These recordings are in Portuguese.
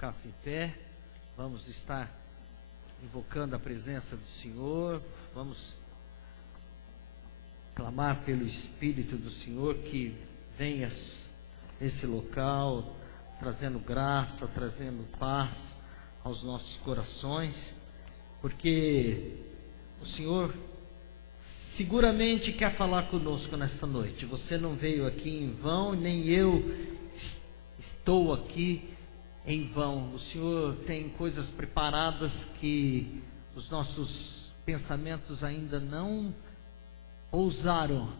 colocar-se em pé. Vamos estar invocando a presença do Senhor. Vamos clamar pelo Espírito do Senhor que venha nesse local, trazendo graça, trazendo paz aos nossos corações, porque o Senhor seguramente quer falar conosco nesta noite. Você não veio aqui em vão, nem eu estou aqui em vão. O Senhor tem coisas preparadas que os nossos pensamentos ainda não ousaram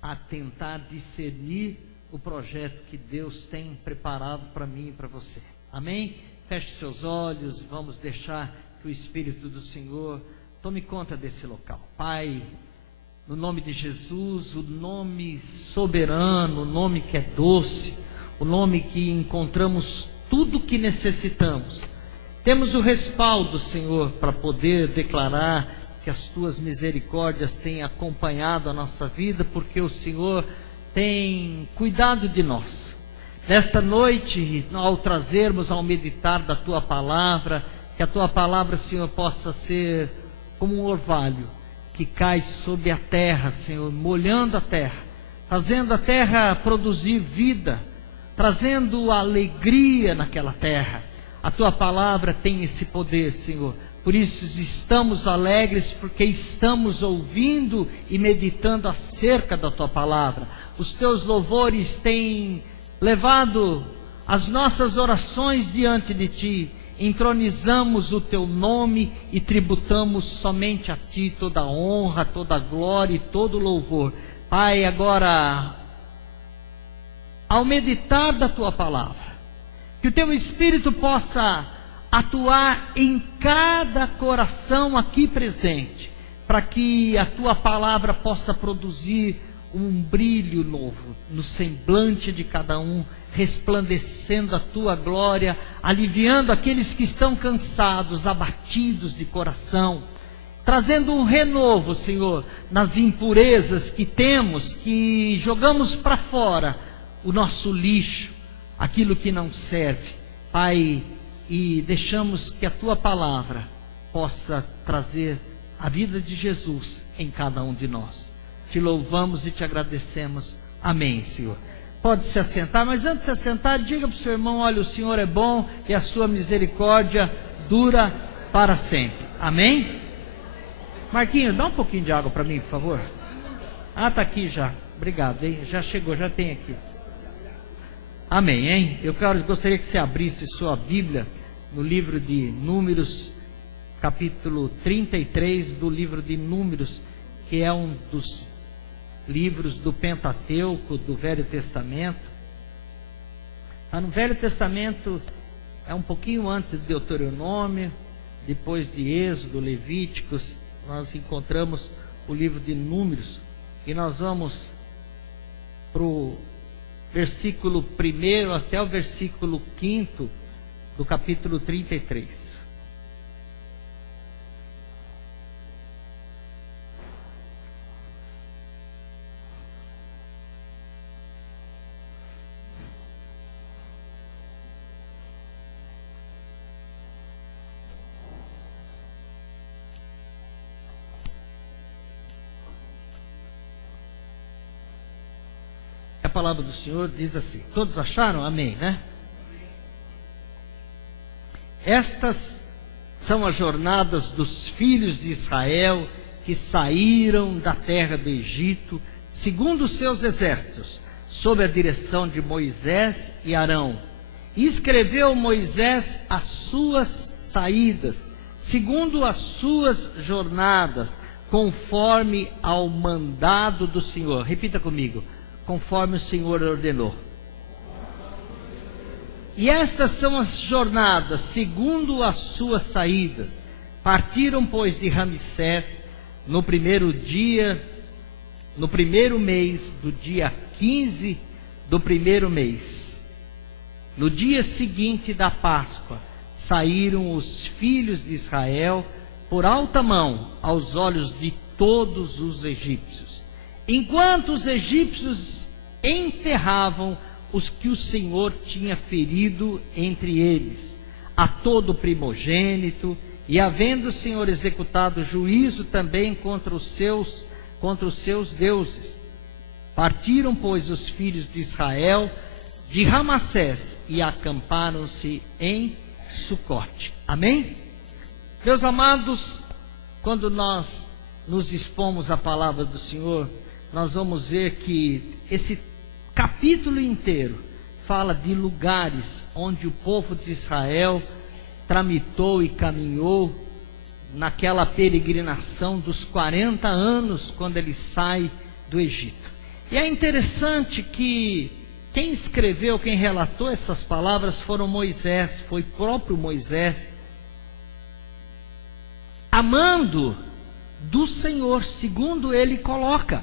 a tentar discernir o projeto que Deus tem preparado para mim e para você. Amém? Feche seus olhos, vamos deixar que o Espírito do Senhor tome conta desse local. Pai, no nome de Jesus, o nome soberano, o nome que é doce, o nome que encontramos tudo o que necessitamos. Temos o respaldo, Senhor, para poder declarar que as Tuas misericórdias têm acompanhado a nossa vida, porque o Senhor tem cuidado de nós. Nesta noite, ao trazermos, ao meditar da Tua Palavra, que a Tua Palavra, Senhor, possa ser como um orvalho que cai sobre a terra, Senhor, molhando a terra, fazendo a terra produzir vida, trazendo alegria naquela terra. A Tua Palavra tem esse poder, Senhor. Por isso estamos alegres, porque estamos ouvindo e meditando acerca da Tua Palavra. Os Teus louvores têm levado as nossas orações diante de Ti. Entronizamos o Teu nome e tributamos somente a Ti toda a honra, toda a glória e todo o louvor. Pai, agora, ao meditar da Tua Palavra, que o Teu Espírito possa atuar em cada coração aqui presente, para que a Tua Palavra possa produzir um brilho novo no semblante de cada um, resplandecendo a Tua glória, aliviando aqueles que estão cansados, abatidos de coração, trazendo um renovo, Senhor, nas impurezas que temos, que jogamos para fora, o nosso lixo, aquilo que não serve, Pai, e deixamos que a Tua Palavra possa trazer a vida de Jesus em cada um de nós. Te louvamos e Te agradecemos. Amém, Senhor. Pode se assentar, mas antes de se assentar, diga para o seu irmão: olha, o Senhor é bom e a Sua misericórdia dura para sempre. Amém? Marquinho, dá um pouquinho de água para mim, por favor. Ah, está aqui já. Obrigado, hein? Já chegou, já tem aqui. Amém, hein? Eu gostaria que você abrisse sua Bíblia no livro de Números, capítulo 33 do livro de Números, que é um dos livros do Pentateuco, do Velho Testamento. No Velho Testamento é um pouquinho antes de Deuteronômio, depois de Êxodo, Levíticos, nós encontramos o livro de Números, e nós vamos para o versículo 1 até o versículo 5 do capítulo 33. A palavra do Senhor diz assim, todos acharam? Amém, né? Estas são as jornadas dos filhos de Israel que saíram da terra do Egito, segundo os seus exércitos, sob a direção de Moisés e Arão. E escreveu Moisés as suas saídas, segundo as suas jornadas, conforme ao mandado do Senhor. Repita comigo: conforme o Senhor ordenou. E estas são as jornadas, segundo as suas saídas. Partiram, pois, de Ramsés, no primeiro dia, no primeiro mês, do dia 15 do primeiro mês. No dia seguinte da Páscoa, saíram os filhos de Israel por alta mão aos olhos de todos os egípcios. Enquanto os egípcios enterravam os que o Senhor tinha ferido entre eles, a todo primogênito, e havendo o Senhor executado juízo também contra os seus deuses. Partiram, pois, os filhos de Israel de Ramassés e acamparam-se em Sucote. Amém? Meus amados, quando nós nos expomos à palavra do Senhor, nós vamos ver que esse capítulo inteiro fala de lugares onde o povo de Israel tramitou e caminhou naquela peregrinação dos 40 anos, quando ele sai do Egito. E é interessante que quem escreveu, quem relatou essas palavras foram Moisés, foi próprio Moisés, amando do Senhor, segundo ele coloca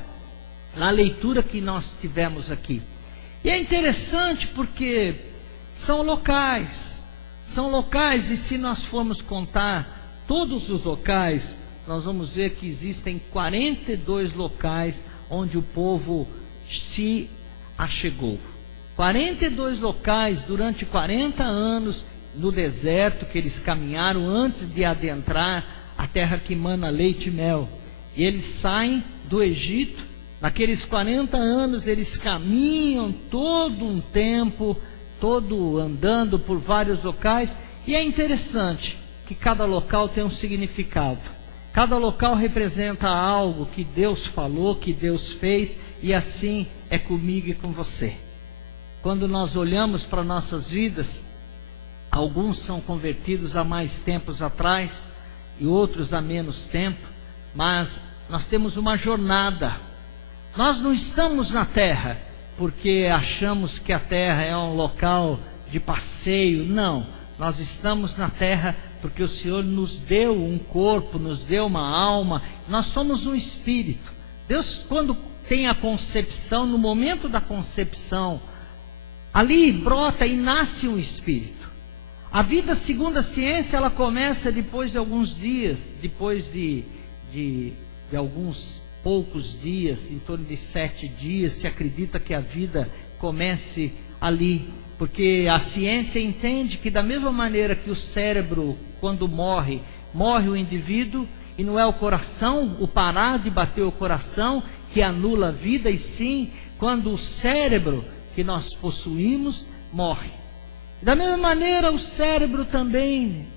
na leitura que nós tivemos aqui. E é interessante porque são locais, e se nós formos contar todos os locais, nós vamos ver que existem 42 locais onde o povo se achegou. 42 locais durante 40 anos no deserto que eles caminharam antes de adentrar a terra que mana leite e mel. E eles saem do Egito, naqueles 40 anos eles caminham todo um tempo, todo andando por vários locais, e é interessante que cada local tem um significado. Cada local representa algo que Deus falou, que Deus fez, e assim é comigo e com você. Quando nós olhamos para nossas vidas, alguns são convertidos há mais tempos atrás, e outros há menos tempo, mas nós temos uma jornada. Nós não estamos na terra porque achamos que a terra é um local de passeio, não. Nós estamos na terra porque o Senhor nos deu um corpo, nos deu uma alma, nós somos um espírito. Deus, quando tem a concepção, no momento da concepção, ali brota e nasce um espírito. A vida, segundo a ciência, ela começa depois de alguns dias, depois de alguns poucos dias, em torno de 7 dias, se acredita que a vida comece ali, porque a ciência entende que da mesma maneira que o cérebro, quando morre o indivíduo, e não é o coração, o parar de bater o coração, que anula a vida, e sim, quando o cérebro que nós possuímos morre. Da mesma maneira, o cérebro também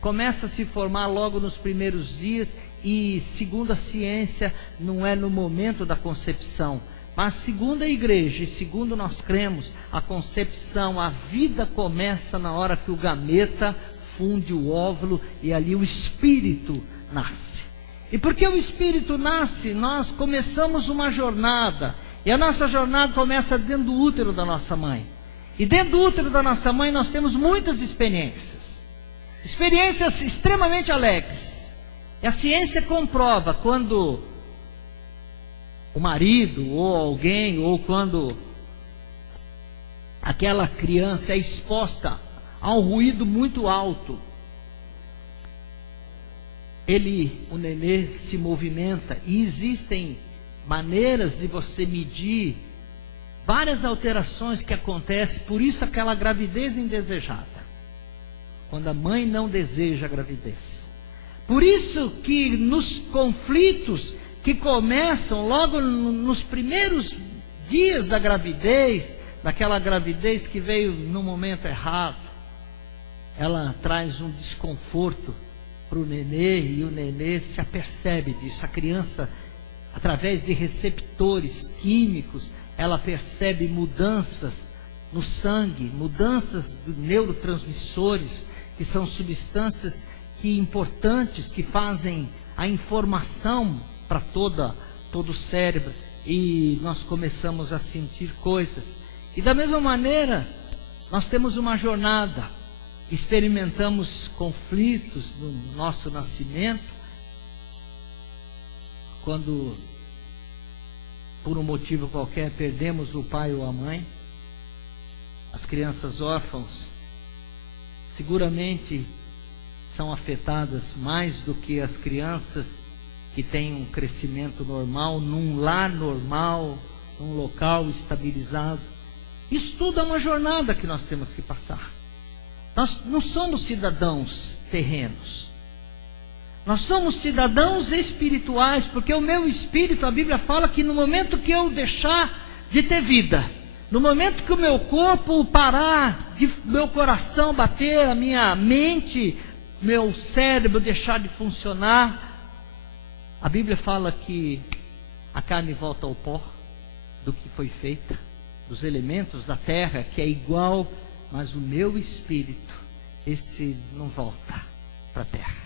começa a se formar logo nos primeiros dias, e segundo a ciência, não é no momento da concepção, mas segundo a igreja e segundo nós cremos, a concepção, a vida começa na hora que o gameta funde o óvulo, e ali o espírito nasce. E porque o espírito nasce, nós começamos uma jornada, e a nossa jornada começa dentro do útero da nossa mãe. E dentro do útero da nossa mãe nós temos muitas experiências extremamente alegres. E a ciência comprova quando o marido ou alguém, ou quando aquela criança é exposta a um ruído muito alto, o nenê se movimenta, e existem maneiras de você medir várias alterações que acontecem. Por isso aquela gravidez indesejada, quando a mãe não deseja a gravidez. Por isso que nos conflitos que começam logo nos primeiros dias da gravidez, daquela gravidez que veio no momento errado, ela traz um desconforto para o nenê, e o nenê se apercebe disso. A criança, através de receptores químicos, ela percebe mudanças no sangue, mudanças de neurotransmissores, que são substâncias importantes, que fazem a informação para todo o cérebro, e nós começamos a sentir coisas. E da mesma maneira, nós temos uma jornada, experimentamos conflitos no nosso nascimento, quando por um motivo qualquer perdemos o pai ou a mãe. As crianças órfãos seguramente são afetadas mais do que as crianças que têm um crescimento normal, num lar normal, num local estabilizado. Isso tudo é uma jornada que nós temos que passar. Nós não somos cidadãos terrenos. Nós somos cidadãos espirituais, porque o meu espírito, a Bíblia fala que no momento que eu deixar de ter vida, no momento que o meu corpo parar, meu coração bater, a minha mente, meu cérebro deixar de funcionar, a Bíblia fala que a carne volta ao pó do que foi feita, dos elementos da terra, que é igual, mas o meu espírito, esse não volta para a terra.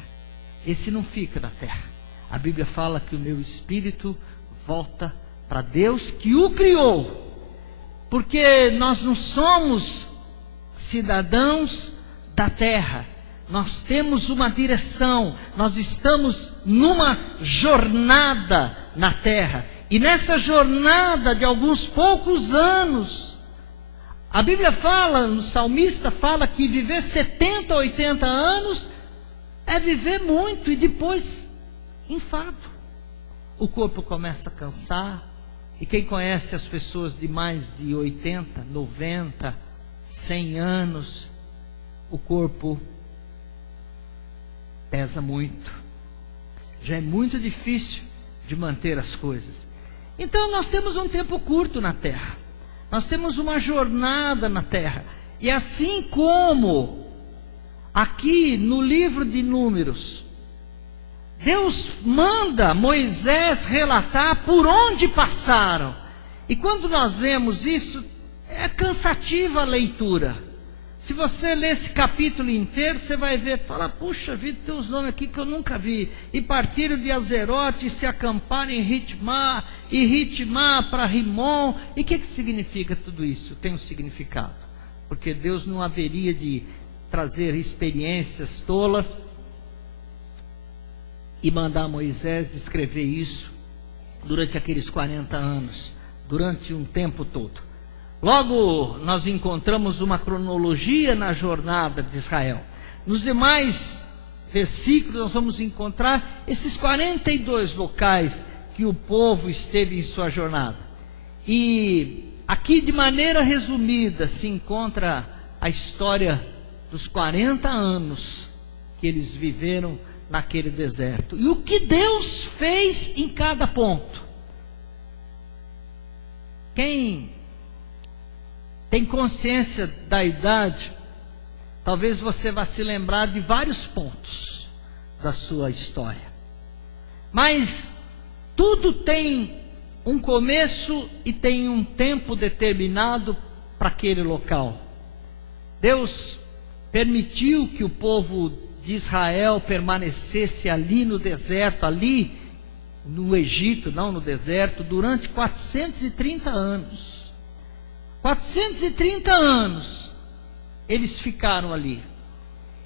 Esse não fica na terra. A Bíblia fala que o meu espírito volta para Deus que o criou. Porque nós não somos cidadãos da terra. Nós temos uma direção. Nós estamos numa jornada na terra. E nessa jornada de alguns poucos anos, a Bíblia fala, o salmista fala que viver 70, 80 anos é viver muito e depois enfado. O corpo começa a cansar. E quem conhece as pessoas de mais de 80, 90, 100 anos, o corpo pesa muito. Já é muito difícil de manter as coisas. Então nós temos um tempo curto na terra. Nós temos uma jornada na terra. E assim como aqui no livro de Números, Deus manda Moisés relatar por onde passaram. E quando nós vemos isso, é cansativa a leitura. Se você ler esse capítulo inteiro, você vai ver, fala, puxa vida, tem uns nomes aqui que eu nunca vi. E partiram de Azerote e se acamparam em Ritmá, e Ritmá para Rimon. E o que significa tudo isso? Tem um significado. Porque Deus não haveria de trazer experiências tolas e mandar Moisés escrever isso durante aqueles 40 anos, durante um tempo todo. Logo, nós encontramos uma cronologia na jornada de Israel. Nos demais versículos, nós vamos encontrar esses 42 locais que o povo esteve em sua jornada. E aqui, de maneira resumida, se encontra a história dos 40 anos que eles viveram naquele deserto. E o que Deus fez em cada ponto. Quem tem consciência da idade, talvez você vá se lembrar de vários pontos da sua história. Mas tudo tem um começo e tem um tempo determinado para aquele local. Deus permitiu que o povo de Israel permanecesse ali no deserto, ali no Egito, não no deserto, durante 430 anos. 430 anos eles ficaram ali.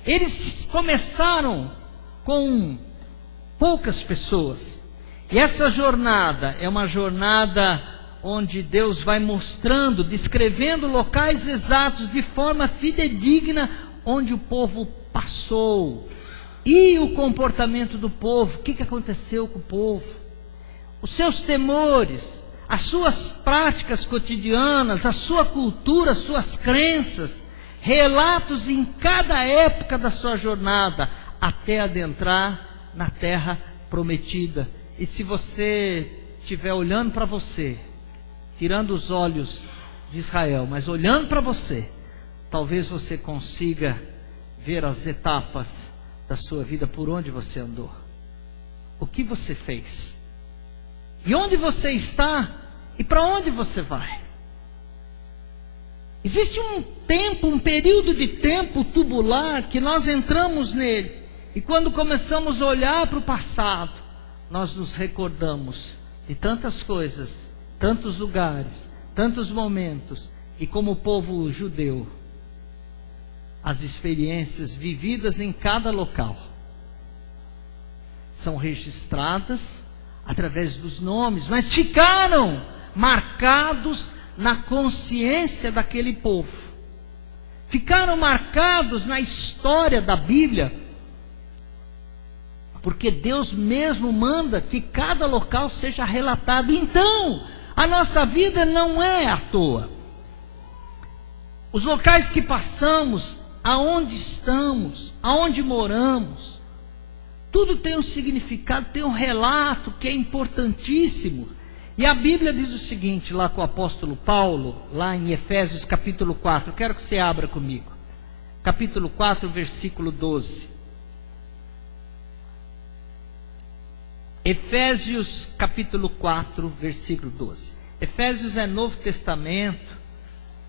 Eles começaram com poucas pessoas. E essa jornada é uma jornada onde Deus vai mostrando, descrevendo locais exatos de forma fidedigna onde o povo passou. E o comportamento do povo, o que aconteceu com o povo? Os seus temores, as suas práticas cotidianas, a sua cultura, as suas crenças, relatos em cada época da sua jornada, até adentrar na terra prometida. E se você estiver olhando para você, tirando os olhos de Israel, mas olhando para você, talvez você consiga ver as etapas da sua vida, por onde você andou, o que você fez, e onde você está, e para onde você vai. Existe um tempo, um período de tempo tubular que nós entramos nele, e quando começamos a olhar para o passado, nós nos recordamos de tantas coisas, tantos lugares, tantos momentos, e como povo judeu, as experiências vividas em cada local são registradas através dos nomes, mas ficaram marcados na consciência daquele povo, ficaram marcados na história da Bíblia, porque Deus mesmo manda que cada local seja relatado. Então, a nossa vida não é à toa. os locais que passamos, aonde estamos, aonde moramos, tudo tem um significado, tem um relato que é importantíssimo. E a Bíblia diz o seguinte, lá com o apóstolo Paulo, lá em Efésios capítulo 4, eu quero que você abra comigo, capítulo 4, versículo 12. Efésios capítulo 4, versículo 12. Efésios é Novo Testamento.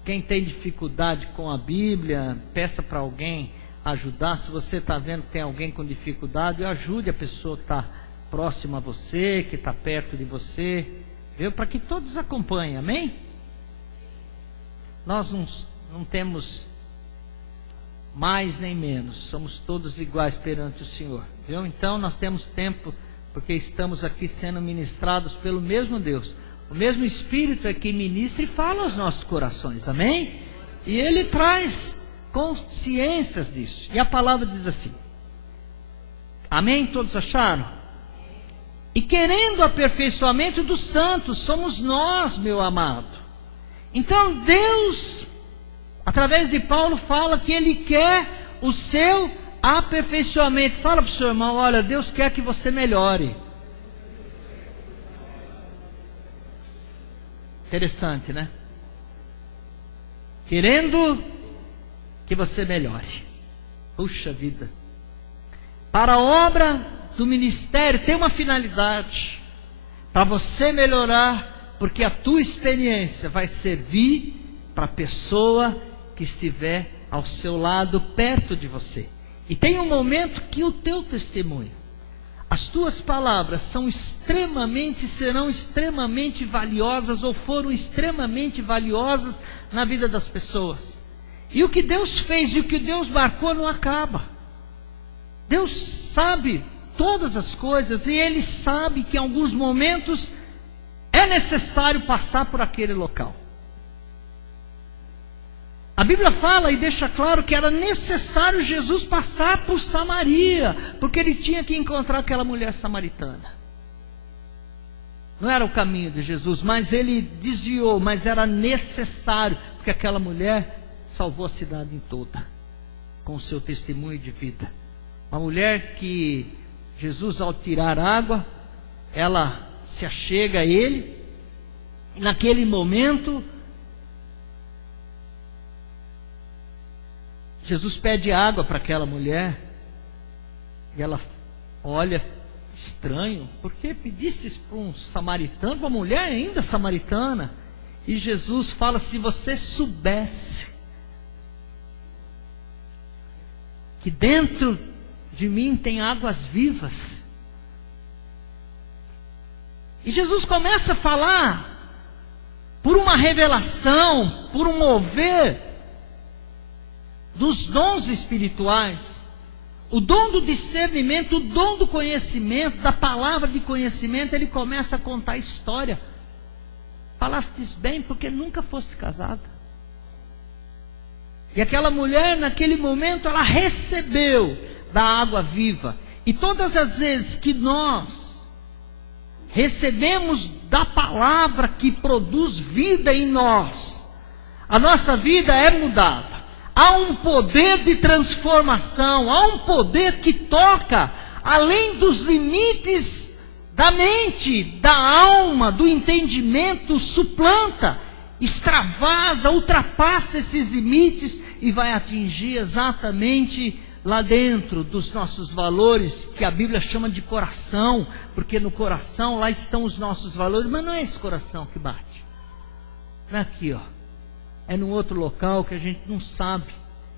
Quem tem dificuldade com a Bíblia, peça para alguém ajudar. Se você está vendo que tem alguém com dificuldade, ajude a pessoa que está próxima a você, que está perto de você, viu? Para que todos acompanhem, amém? Nós não temos mais nem menos, somos todos iguais perante o Senhor, viu? Então nós temos tempo, porque estamos aqui sendo ministrados pelo mesmo Deus. O mesmo Espírito é que ministra e fala aos nossos corações, amém? E Ele traz consciências disso. E a palavra diz assim, amém? Todos acharam? E querendo o aperfeiçoamento dos santos, somos nós, meu amado. Então Deus, através de Paulo, fala que Ele quer o seu aperfeiçoamento. Fala para o seu irmão, olha, Deus quer que você melhore. Interessante, né? Querendo que você melhore. Puxa vida. Para a obra do ministério tem uma finalidade. Para você melhorar, porque a tua experiência vai servir para a pessoa que estiver ao seu lado, perto de você. E tem um momento que o teu testemunho, as tuas palavras serão extremamente valiosas, ou foram extremamente valiosas na vida das pessoas. E o que Deus fez e o que Deus marcou não acaba. Deus sabe todas as coisas, e Ele sabe que em alguns momentos é necessário passar por aquele local. A Bíblia fala e deixa claro que era necessário Jesus passar por Samaria, porque Ele tinha que encontrar aquela mulher samaritana. Não era o caminho de Jesus, mas Ele desviou, mas era necessário, porque aquela mulher salvou a cidade em toda, com o seu testemunho de vida. Uma mulher que Jesus, ao tirar água, ela se achega a Ele, e naquele momento Jesus pede água para aquela mulher, e ela olha estranho, porque pedisses para um samaritano, para uma mulher ainda samaritana, e Jesus fala, se você soubesse que dentro de mim tem águas vivas, e Jesus começa a falar, por uma revelação, por um mover, dos dons espirituais, o dom do discernimento, o dom do conhecimento, da palavra de conhecimento. Ele começa a contar a história. Falastes bem, porque nunca foste casada. E aquela mulher, naquele momento, ela recebeu da água viva. E todas as vezes que nós recebemos da palavra que produz vida em nós, a nossa vida é mudada. Há um poder de transformação, há um poder que toca além dos limites da mente, da alma, do entendimento, suplanta, extravasa, ultrapassa esses limites e vai atingir exatamente lá dentro dos nossos valores, que a Bíblia chama de coração, porque no coração lá estão os nossos valores, mas não é esse coração que bate, não é aqui, ó. É num outro local que a gente não sabe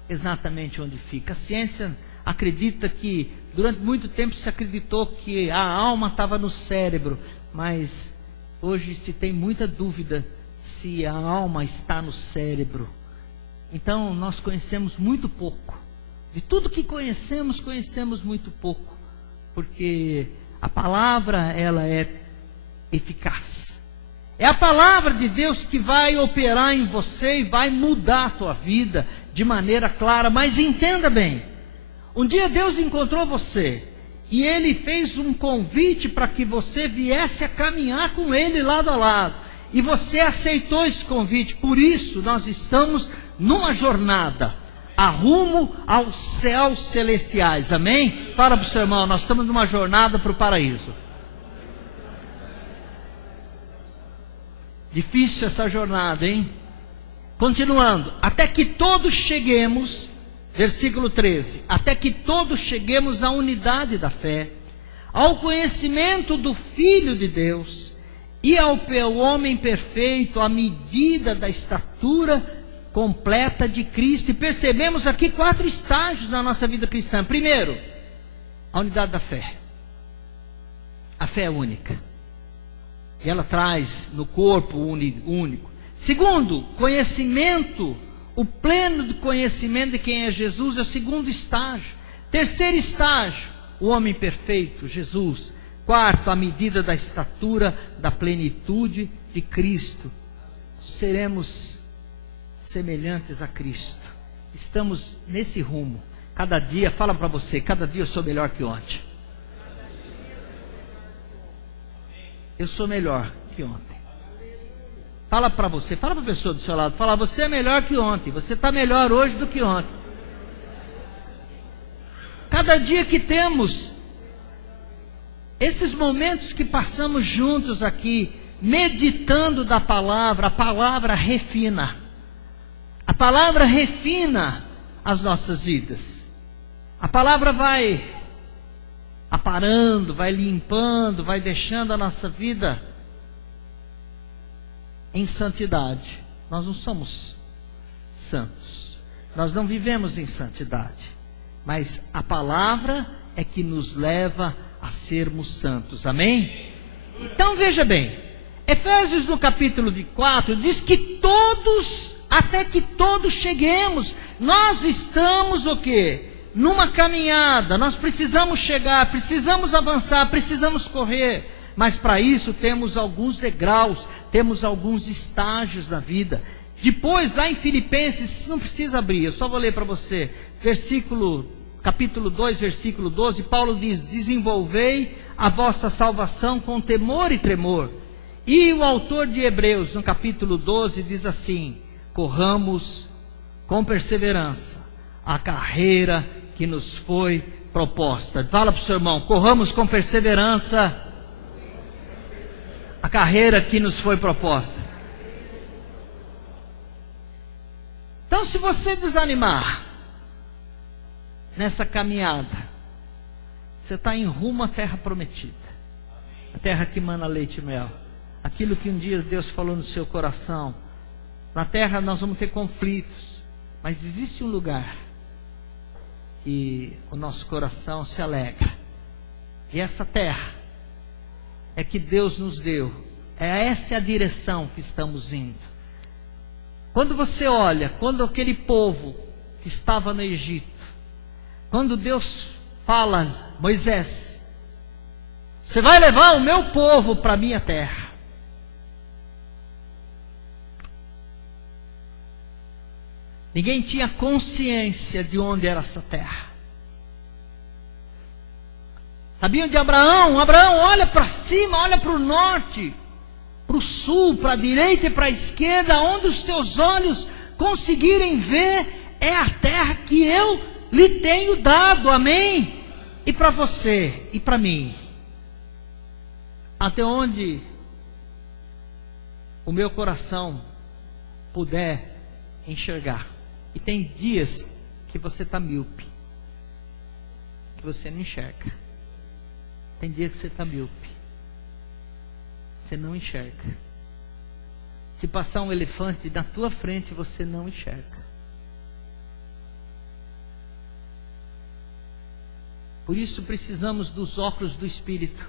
exatamente onde fica. A ciência acredita que, durante muito tempo se acreditou que a alma estava no cérebro, mas hoje se tem muita dúvida se a alma está no cérebro. Então nós conhecemos muito pouco. De tudo que conhecemos muito pouco, porque a palavra, ela é eficaz. É a palavra de Deus que vai operar em você e vai mudar a tua vida de maneira clara. Mas entenda bem, um dia Deus encontrou você e Ele fez um convite para que você viesse a caminhar com Ele lado a lado. E você aceitou esse convite, por isso nós estamos numa jornada a rumo aos céus celestiais, amém? Fala para o seu irmão, nós estamos numa jornada para o paraíso. Difícil essa jornada, hein? Continuando, até que todos cheguemos, versículo 13, até que todos cheguemos à unidade da fé, ao conhecimento do Filho de Deus, e ao homem perfeito, à medida da estatura completa de Cristo. E percebemos aqui 4 estágios na nossa vida cristã. Primeiro, a unidade da fé. A fé é única. E ela traz no corpo único. Segundo, conhecimento. O pleno conhecimento de quem é Jesus é o segundo estágio. Terceiro estágio, o homem perfeito, Jesus. Quarto, a medida da estatura da plenitude de Cristo. Seremos semelhantes a Cristo. Estamos nesse rumo. Cada dia, fala para você, cada dia eu sou melhor que ontem. Eu sou melhor que ontem. Fala para você, fala para a pessoa do seu lado, fala, você é melhor que ontem, você está melhor hoje do que ontem. Cada dia que temos esses momentos que passamos juntos aqui, meditando da palavra, a palavra refina. A palavra refina as nossas vidas. A palavra vai aparando, vai limpando, vai deixando a nossa vida em santidade. Nós não somos santos. Nós não vivemos em santidade. Mas a palavra é que nos leva a sermos santos. Amém? Então veja bem, Efésios no capítulo 4 diz que todos, até que todos cheguemos, nós estamos o quê? Numa caminhada, nós precisamos chegar, precisamos avançar, precisamos correr, mas para isso temos alguns degraus, temos alguns estágios na vida. Depois lá em Filipenses, não precisa abrir, eu só vou ler para você, capítulo 2, versículo 12, Paulo diz, desenvolvei a vossa salvação com temor e tremor. E o autor de Hebreus, no capítulo 12, diz assim, corramos com perseverança a carreira que nos foi proposta. Fala para o seu irmão, corramos com perseverança a carreira que nos foi proposta. Então, se você desanimar nessa caminhada, você está em rumo à terra prometida, a terra que mana leite e mel, aquilo que um dia Deus falou no seu coração. Na terra nós vamos ter conflitos, mas existe um lugar que o nosso coração se alegra, e essa terra é que Deus nos deu, essa é a direção que estamos indo. Quando você olha, quando aquele povo que estava no Egito, quando Deus fala, Moisés, você vai levar o meu povo para a minha terra. Ninguém tinha consciência de onde era essa terra. Sabiam de Abraão? Abraão, olha para cima, olha para o norte, para o sul, para a direita e para a esquerda, onde os teus olhos conseguirem ver, é a terra que eu lhe tenho dado, amém? E para você, e para mim, até onde o meu coração puder enxergar. E tem dias que você está míope, que você não enxerga. Tem dias que você está míope, você não enxerga. Se passar um elefante na tua frente, você não enxerga. Por isso precisamos dos óculos do Espírito.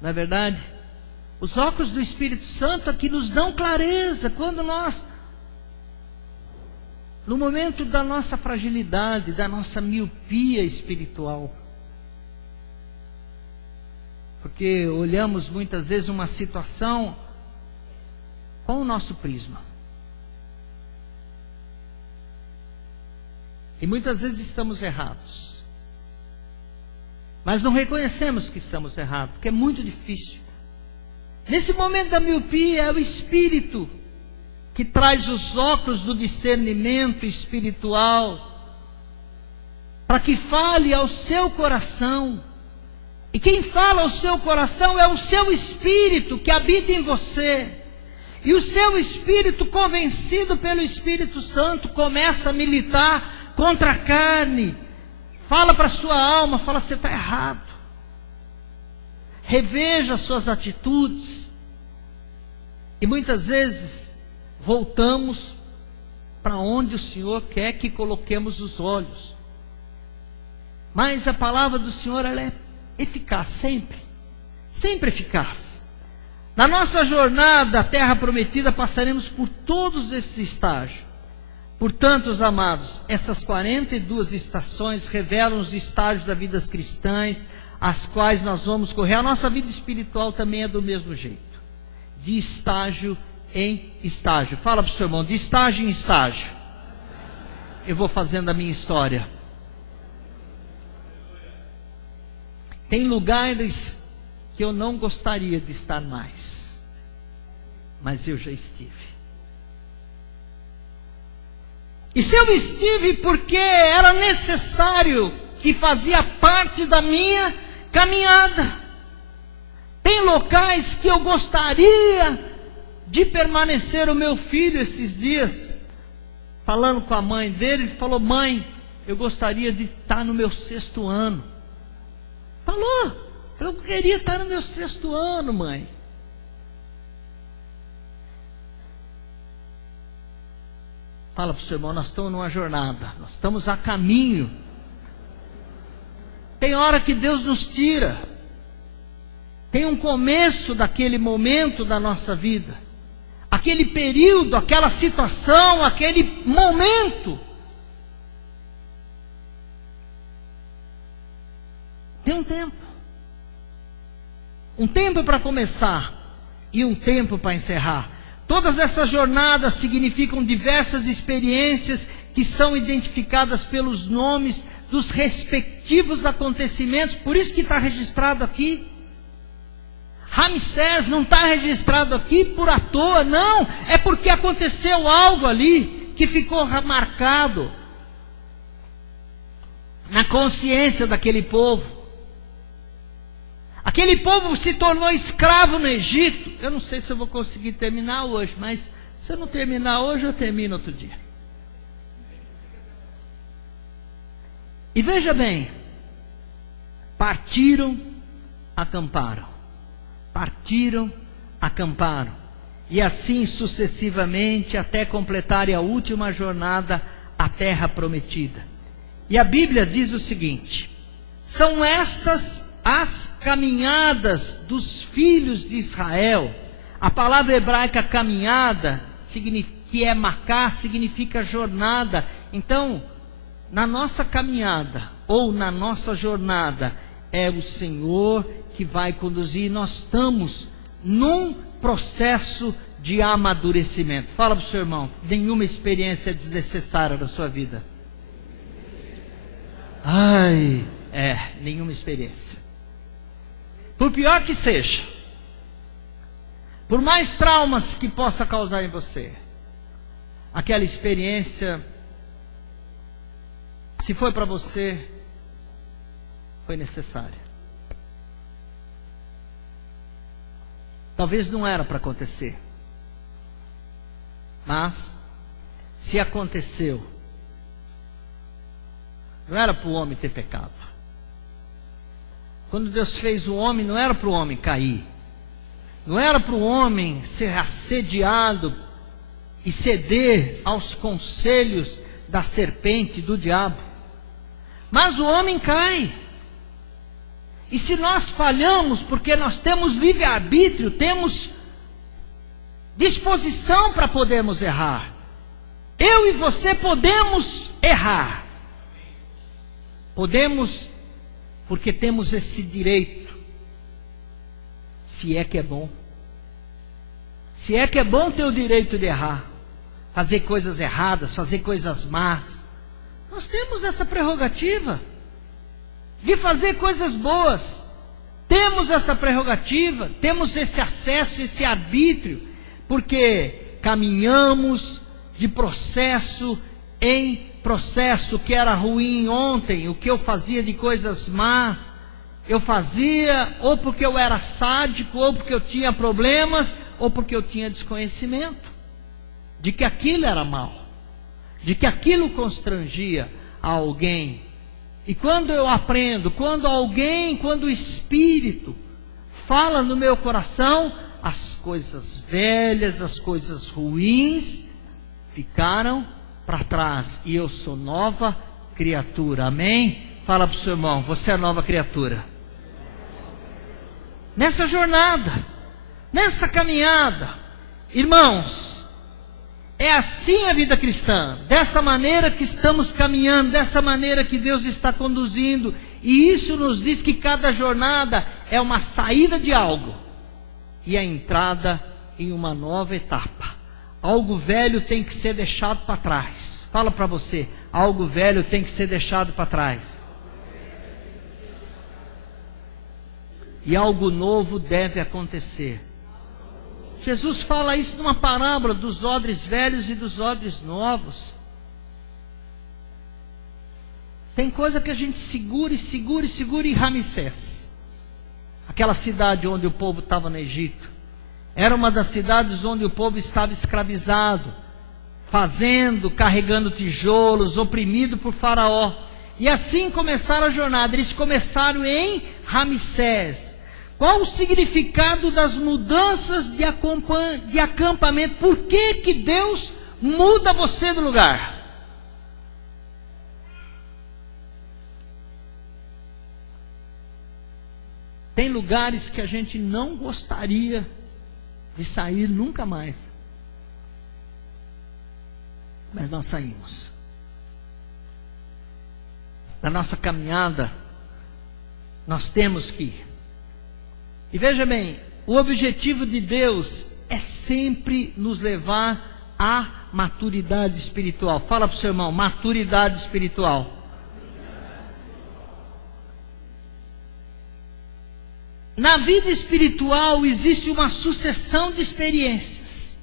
Não é verdade? Os óculos do Espírito Santo é que nos dão clareza quando nós, no momento da nossa fragilidade, da nossa miopia espiritual. Porque olhamos muitas vezes uma situação com o nosso prisma. E muitas vezes estamos errados. Mas não reconhecemos que estamos errados, porque é muito difícil. Nesse momento da miopia, é o Espírito que traz os óculos do discernimento espiritual, para que fale ao seu coração. E quem fala ao seu coração é o seu espírito que habita em você. E o seu espírito, convencido pelo Espírito Santo, começa a militar contra a carne. Fala para a sua alma, fala: você está errado. Reveja suas atitudes. E muitas vezes voltamos para onde o Senhor quer que coloquemos os olhos. Mas a palavra do Senhor, ela é eficaz sempre. Sempre eficaz. Na nossa jornada à terra prometida, passaremos por todos esses estágios. Portanto, os amados, essas 42 estações revelam os estágios da vida cristãs, as quais nós vamos correr. A nossa vida espiritual também é do mesmo jeito, de estágio em estágio. Fala para o seu irmão: de estágio em estágio. Eu vou fazendo a minha história. Tem lugares que eu não gostaria de estar mais, mas eu já estive. E se eu estive, porque era necessário, que fazia parte da minha caminhada. Tem locais que eu gostaria de permanecer. O meu filho, esses dias, falando com a mãe dele, ele falou: mãe, eu gostaria de estar no meu 6º ano. Falou: eu queria estar no meu 6º ano, mãe. Fala para o seu irmão: nós estamos numa jornada, nós estamos a caminho. Tem hora que Deus nos tira. Tem um começo daquele momento da nossa vida, aquele período, aquela situação, aquele momento. Tem um tempo. Um tempo para começar e um tempo para encerrar. Todas essas jornadas significam diversas experiências que são identificadas pelos nomes dos respectivos acontecimentos. Por isso que está registrado aqui. Ramsés não está registrado aqui por à toa, não. É porque aconteceu algo ali que ficou marcado na consciência daquele povo. Aquele povo se tornou escravo no Egito. Eu não sei se eu vou conseguir terminar hoje, mas se eu não terminar hoje, eu termino outro dia. E veja bem, partiram, acamparam. Partiram, acamparam. E assim sucessivamente, até completarem a última jornada à terra prometida. E a Bíblia diz o seguinte: são estas as caminhadas dos filhos de Israel. A palavra hebraica caminhada, que é marcar, significa jornada. Então, na nossa caminhada, ou na nossa jornada, é o Senhor que vai conduzir. Nós estamos num processo de amadurecimento. Fala para o seu irmão: nenhuma experiência é desnecessária na sua vida. Nenhuma experiência. Por pior que seja, por mais traumas que possa causar em você, aquela experiência, se foi para você, foi necessária. Talvez não era para acontecer, mas se aconteceu, não era para o homem ter pecado. Quando Deus fez o homem, não era para o homem cair, não era para o homem ser assediado e ceder aos conselhos da serpente, do diabo. Mas o homem cai. E se nós falhamos, porque nós temos livre-arbítrio, temos disposição para podermos errar. Eu e você podemos errar. Podemos, porque temos esse direito. Se é que é bom. Se é que é bom ter o direito de errar. Fazer coisas erradas, fazer coisas más. Nós temos essa prerrogativa de fazer coisas boas. Temos essa prerrogativa, temos esse acesso, esse arbítrio, porque caminhamos de processo em processo. O que era ruim ontem, o que eu fazia de coisas más, eu fazia ou porque eu era sádico, ou porque eu tinha problemas, ou porque eu tinha desconhecimento de que aquilo era mal, de que aquilo constrangia a alguém. E quando eu aprendo, quando o Espírito fala no meu coração, as coisas velhas, as coisas ruins ficaram para trás, e eu sou nova criatura. Amém? Fala para o seu irmão, você é nova criatura. Nessa jornada, nessa caminhada, irmãos, é assim a vida cristã, dessa maneira que estamos caminhando, dessa maneira que Deus está conduzindo, e isso nos diz que cada jornada é uma saída de algo, e a entrada em uma nova etapa. Algo velho tem que ser deixado para trás. Fala para você, algo velho tem que ser deixado para trás. E algo novo deve acontecer. Jesus fala isso numa parábola dos odres velhos e dos odres novos. Tem coisa que a gente segura e Ramsés, aquela cidade onde o povo estava no Egito, era uma das cidades onde o povo estava escravizado, carregando tijolos, oprimido por Faraó. E assim começaram a jornada. Eles começaram em Ramsés. Qual o significado das mudanças de acampamento? Por que Deus muda você do lugar? Tem lugares que a gente não gostaria de sair nunca mais, mas nós saímos. Na nossa caminhada, nós temos que ir. E veja bem, o objetivo de Deus é sempre nos levar à maturidade espiritual. Fala para o seu irmão, maturidade espiritual. Na vida espiritual existe uma sucessão de experiências,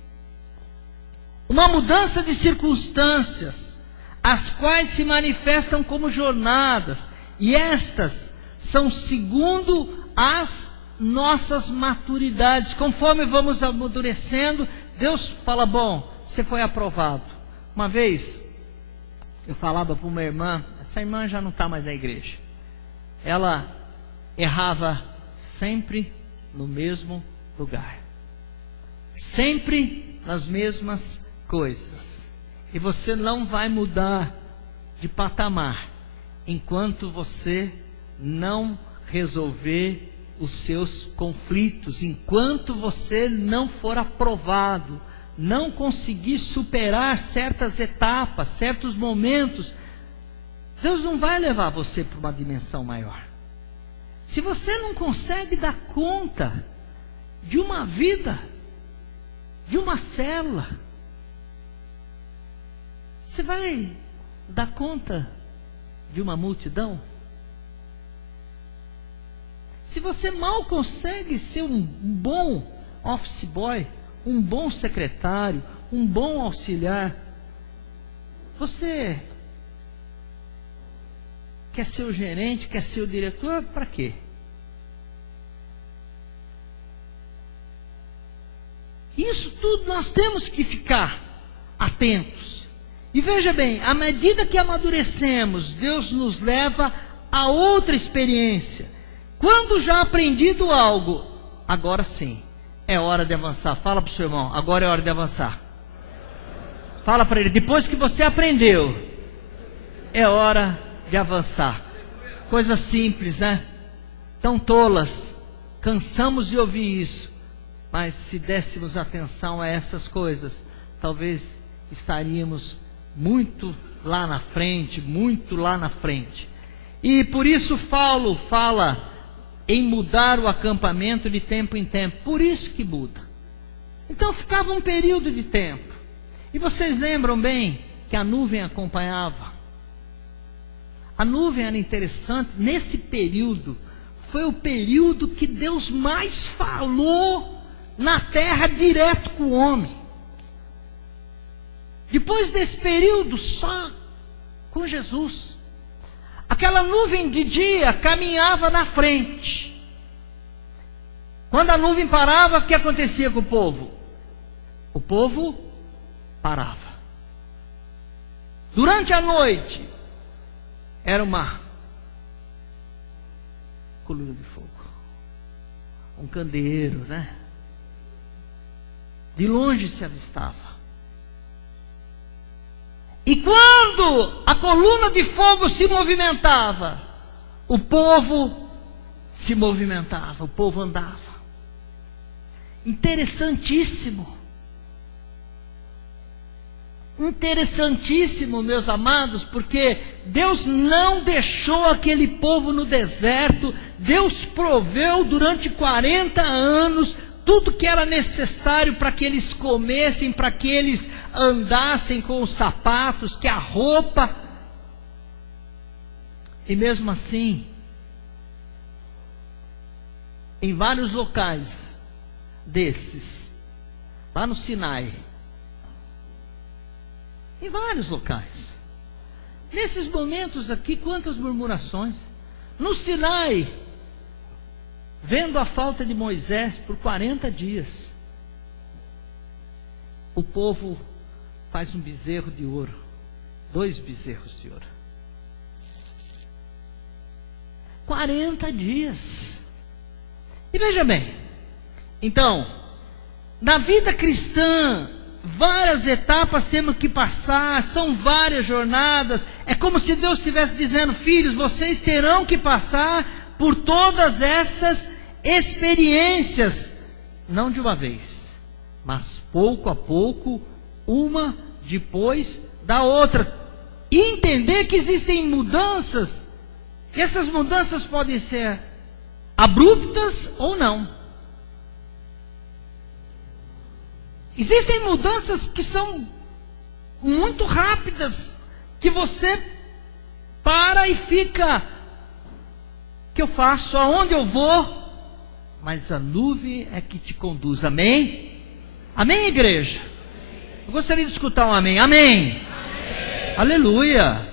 uma mudança de circunstâncias, as quais se manifestam como jornadas, e estas são segundo as nossas maturidades. Conforme vamos amadurecendo, Deus fala, bom, você foi aprovado. Uma vez, eu falava para uma irmã, essa irmã já não está mais na igreja, ela errava sempre no mesmo lugar, sempre nas mesmas coisas, e você não vai mudar de patamar enquanto você não resolver os seus conflitos, enquanto você não for aprovado, não conseguir superar certas etapas, certos momentos. Deus não vai levar você para uma dimensão maior. Se você não consegue dar conta de uma vida, de uma célula, você vai dar conta de uma multidão? Se você mal consegue ser um bom office boy, um bom secretário, um bom auxiliar, você quer ser o gerente, quer ser o diretor, para quê? Isso tudo nós temos que ficar atentos. E veja bem, à medida que amadurecemos, Deus nos leva a outra experiência. Quando já aprendido algo, agora sim, é hora de avançar. Fala para o seu irmão, agora é hora de avançar. Fala para ele, depois que você aprendeu, é hora de avançar. Coisas simples, né? Tão tolas, cansamos de ouvir isso. Mas se dessemos atenção a essas coisas, talvez estaríamos muito lá na frente, muito lá na frente. E por isso Paulo fala em mudar o acampamento de tempo em tempo. Por isso que muda. Então ficava um período de tempo. E vocês lembram bem que a nuvem acompanhava? A nuvem era interessante. Nesse período, foi o período que Deus mais falou na terra direto com o homem. Depois desse período, só com Jesus. Aquela nuvem de dia caminhava na frente. Quando a nuvem parava, o que acontecia com o povo? O povo parava. Durante a noite, era uma coluna de fogo. Um candeeiro, né? De longe se avistava. E quando a coluna de fogo se movimentava, o povo se movimentava, o povo andava. Interessantíssimo. Interessantíssimo, meus amados, porque Deus não deixou aquele povo no deserto. Deus proveu durante 40 anos tudo que era necessário para que eles comessem, para que eles andassem com os sapatos, que a roupa. E mesmo assim, em vários locais desses, lá no Sinai, em vários locais, nesses momentos aqui, quantas murmurações. No Sinai, vendo a falta de Moisés por 40 dias, o povo faz um bezerro de ouro, 2 bezerros de ouro. 40 dias. E veja bem, então, na vida cristã, várias etapas temos que passar, são várias jornadas. É como se Deus estivesse dizendo: filhos, vocês terão que passar por todas essas experiências, não de uma vez, mas pouco a pouco, uma depois da outra. E entender que existem mudanças, e essas mudanças podem ser abruptas ou não. Existem mudanças que são muito rápidas, que você para e fica: o que eu faço? Aonde eu vou? Mas a nuvem é que te conduz. Amém? Amém, igreja? Eu gostaria de escutar um amém. Amém? Amém. Aleluia.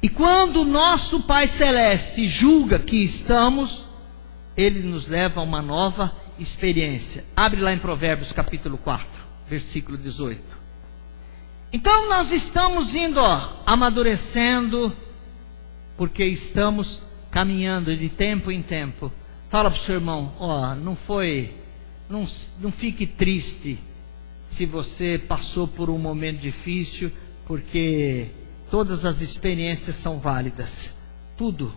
E quando o nosso Pai Celeste julga que estamos, Ele nos leva a uma nova experiência. Abre lá em Provérbios capítulo 4, versículo 18. Então nós estamos indo, amadurecendo, porque estamos caminhando de tempo em tempo. Fala para o seu irmão: não fique triste se você passou por um momento difícil, porque todas as experiências são válidas. Tudo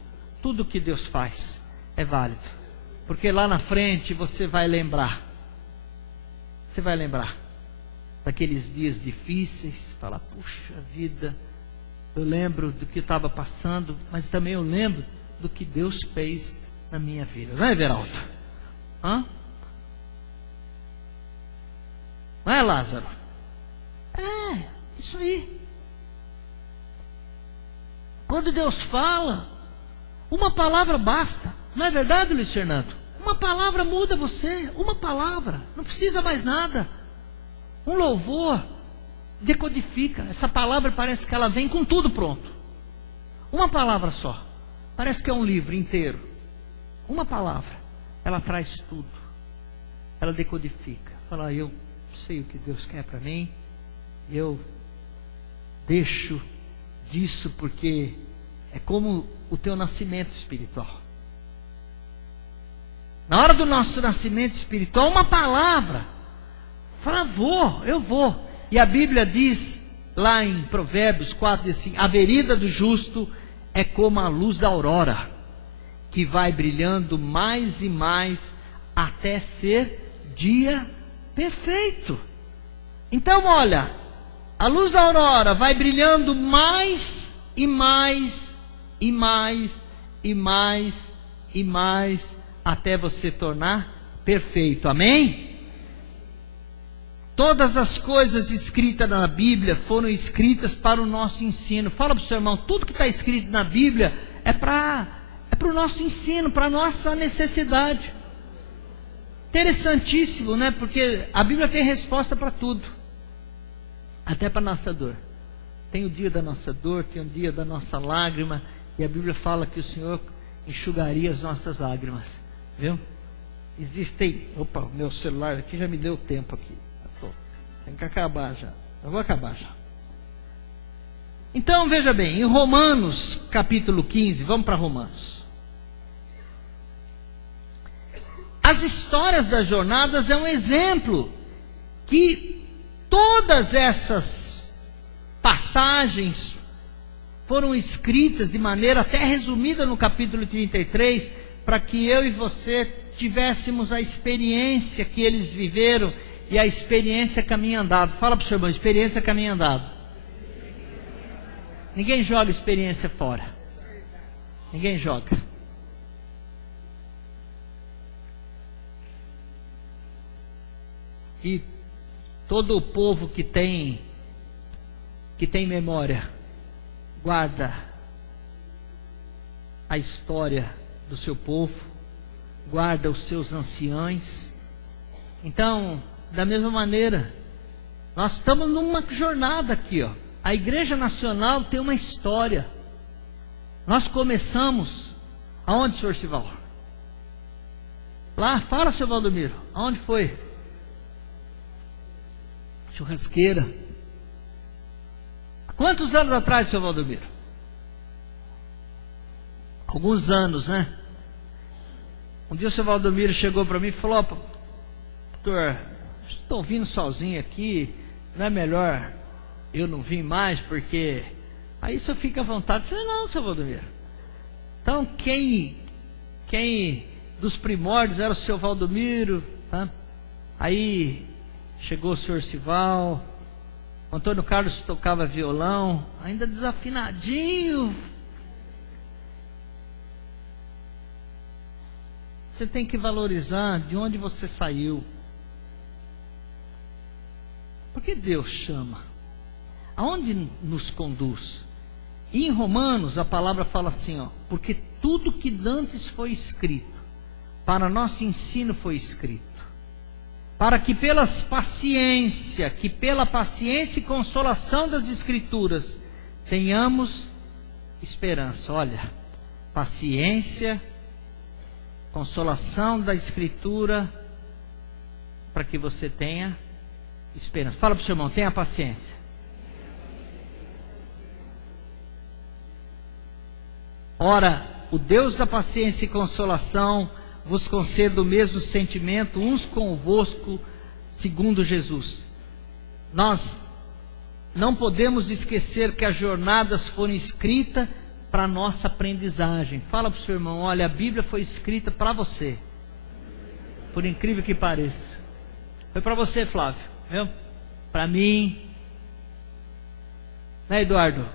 que Deus faz é válido, porque lá na frente você vai lembrar daqueles dias difíceis. Fala: puxa vida, eu lembro do que estava passando, mas também eu lembro do que Deus fez na minha vida. Não é, Everaldo? Não é, Lázaro? É, isso aí. Quando Deus fala, uma palavra basta. Não é verdade, Luiz Fernando? Uma palavra muda você. Uma palavra, não precisa mais nada. Um louvor decodifica. Essa palavra parece que ela vem com tudo pronto. Uma palavra só. Parece que é um livro inteiro. Uma palavra, ela traz tudo. Ela decodifica. Fala: eu sei o que Deus quer para mim. Eu deixo disso porque é como o teu nascimento espiritual. Na hora do nosso nascimento espiritual, uma palavra. Fala: eu vou. E a Bíblia diz, lá em Provérbios 4, diz assim: a vereda do justo é como a luz da aurora, que vai brilhando mais e mais, até ser dia perfeito. Então olha, a luz da aurora vai brilhando mais e mais, e mais, e mais, e mais, até você tornar perfeito. Amém? Todas as coisas escritas na Bíblia foram escritas para o nosso ensino. Fala para o seu irmão: tudo que está escrito na Bíblia é para o nosso ensino, para a nossa necessidade. Interessantíssimo, né? Porque a Bíblia tem resposta para tudo. até para a nossa dor. Tem o dia da nossa dor, tem o dia da nossa lágrima, e a Bíblia fala que o Senhor enxugaria as nossas lágrimas, viu? Existem, opa, meu celular aqui já me deu tempo aqui, tem que acabar já, eu vou acabar já. Então veja bem, em Romanos capítulo 15, vamos para Romanos. As histórias das jornadas é um exemplo que todas essas passagens foram escritas de maneira até resumida no capítulo 33, para que eu e você tivéssemos a experiência que eles viveram e a experiência caminho andado. Fala para o seu irmão, experiência caminho andado. Ninguém joga experiência fora. Ninguém joga. E todo o povo que tem memória, guarda a história do seu povo, guarda os seus anciãos. Então, da mesma maneira, nós estamos numa jornada aqui, ó. A Igreja Nacional tem uma história. Nós começamos aonde, senhor Sival? Lá, fala, senhor Valdomiro, aonde foi? Churrasqueira. Quantos anos atrás, senhor Valdomiro? Alguns anos, né? Um dia o senhor Valdomiro chegou para mim e falou: doutor, estou vindo sozinho aqui, não é melhor eu não vim mais, porque aí você fica à vontade. Eu falei: não, senhor Valdomiro. Então quem dos primórdios era o senhor Valdomiro, tá? Aí chegou o senhor Sival, o Antônio Carlos tocava violão, ainda desafinadinho. Você tem que valorizar de onde você saiu. Porque Deus chama. Aonde nos conduz? E em Romanos a palavra fala assim, ó: porque tudo que dantes foi escrito, para nosso ensino foi escrito, para que pela paciência e consolação das Escrituras tenhamos esperança. Olha, paciência, consolação da Escritura, para que você tenha esperança. Fala para o seu irmão, tenha paciência. Ora, o Deus da paciência e consolação vos conceda o mesmo sentimento uns convosco, segundo Jesus. Nós não podemos esquecer que as jornadas foram escritas para a nossa aprendizagem. Fala para o seu irmão: olha, a Bíblia foi escrita para você. Por incrível que pareça. Foi para você, Flávio, viu? Para mim, né, Eduardo?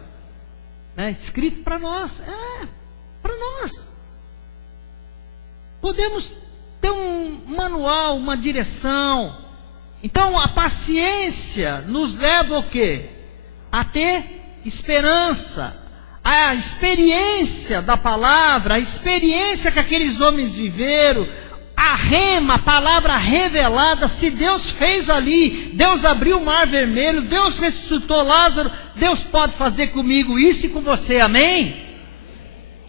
Né? Escrito para nós. Para nós. Podemos ter um manual, uma direção. Então a paciência nos leva ao quê? A ter esperança. A experiência da palavra, a experiência que aqueles homens viveram, a rema, a palavra revelada. Se Deus fez ali, Deus abriu o mar vermelho, Deus ressuscitou Lázaro, Deus pode fazer comigo isso e com você, amém?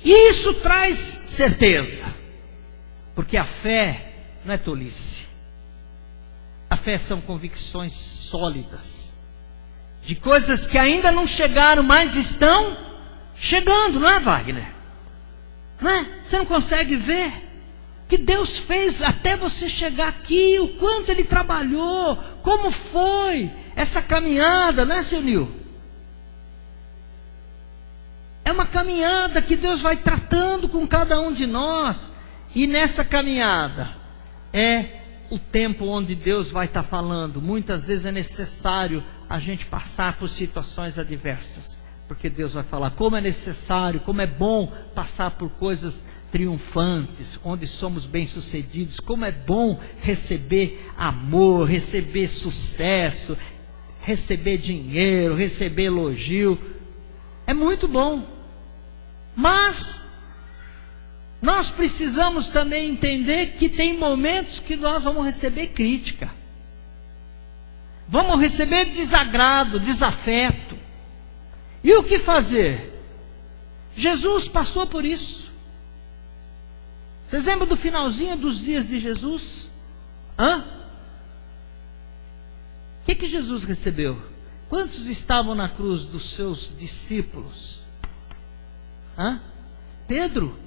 E isso traz certeza, porque a fé não é tolice. A fé são convicções sólidas, de coisas que ainda não chegaram, mas estão chegando, não é, Wagner? Não é? Você não consegue ver que Deus fez até você chegar aqui, o quanto Ele trabalhou, como foi essa caminhada, não é, seu Nil? É uma caminhada que Deus vai tratando com cada um de nós, e nessa caminhada é o tempo onde Deus vai estar falando. Muitas vezes é necessário a gente passar por situações adversas, porque Deus vai falar como é necessário, como é bom passar por coisas triunfantes, onde somos bem-sucedidos, como é bom receber amor, receber sucesso, receber dinheiro, receber elogio. É muito bom. Mas nós precisamos também entender que tem momentos que nós vamos receber crítica. vamos receber desagrado, desafeto. E o que fazer? Jesus passou por isso. Vocês lembram do finalzinho dos dias de Jesus? O que Jesus recebeu? Quantos estavam na cruz dos seus discípulos? Pedro,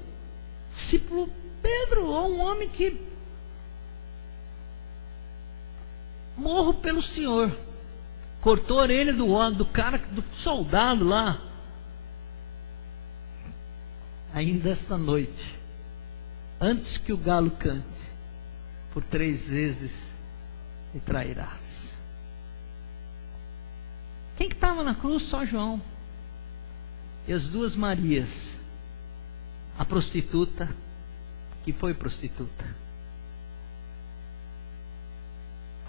discípulo Pedro, um homem que morro pelo Senhor, cortou a orelha do cara, do soldado lá. Ainda esta noite, antes que o galo cante, por 3 vezes me trairás. Quem que estava na cruz? Só João. E as 2 Marias. A prostituta, que foi prostituta.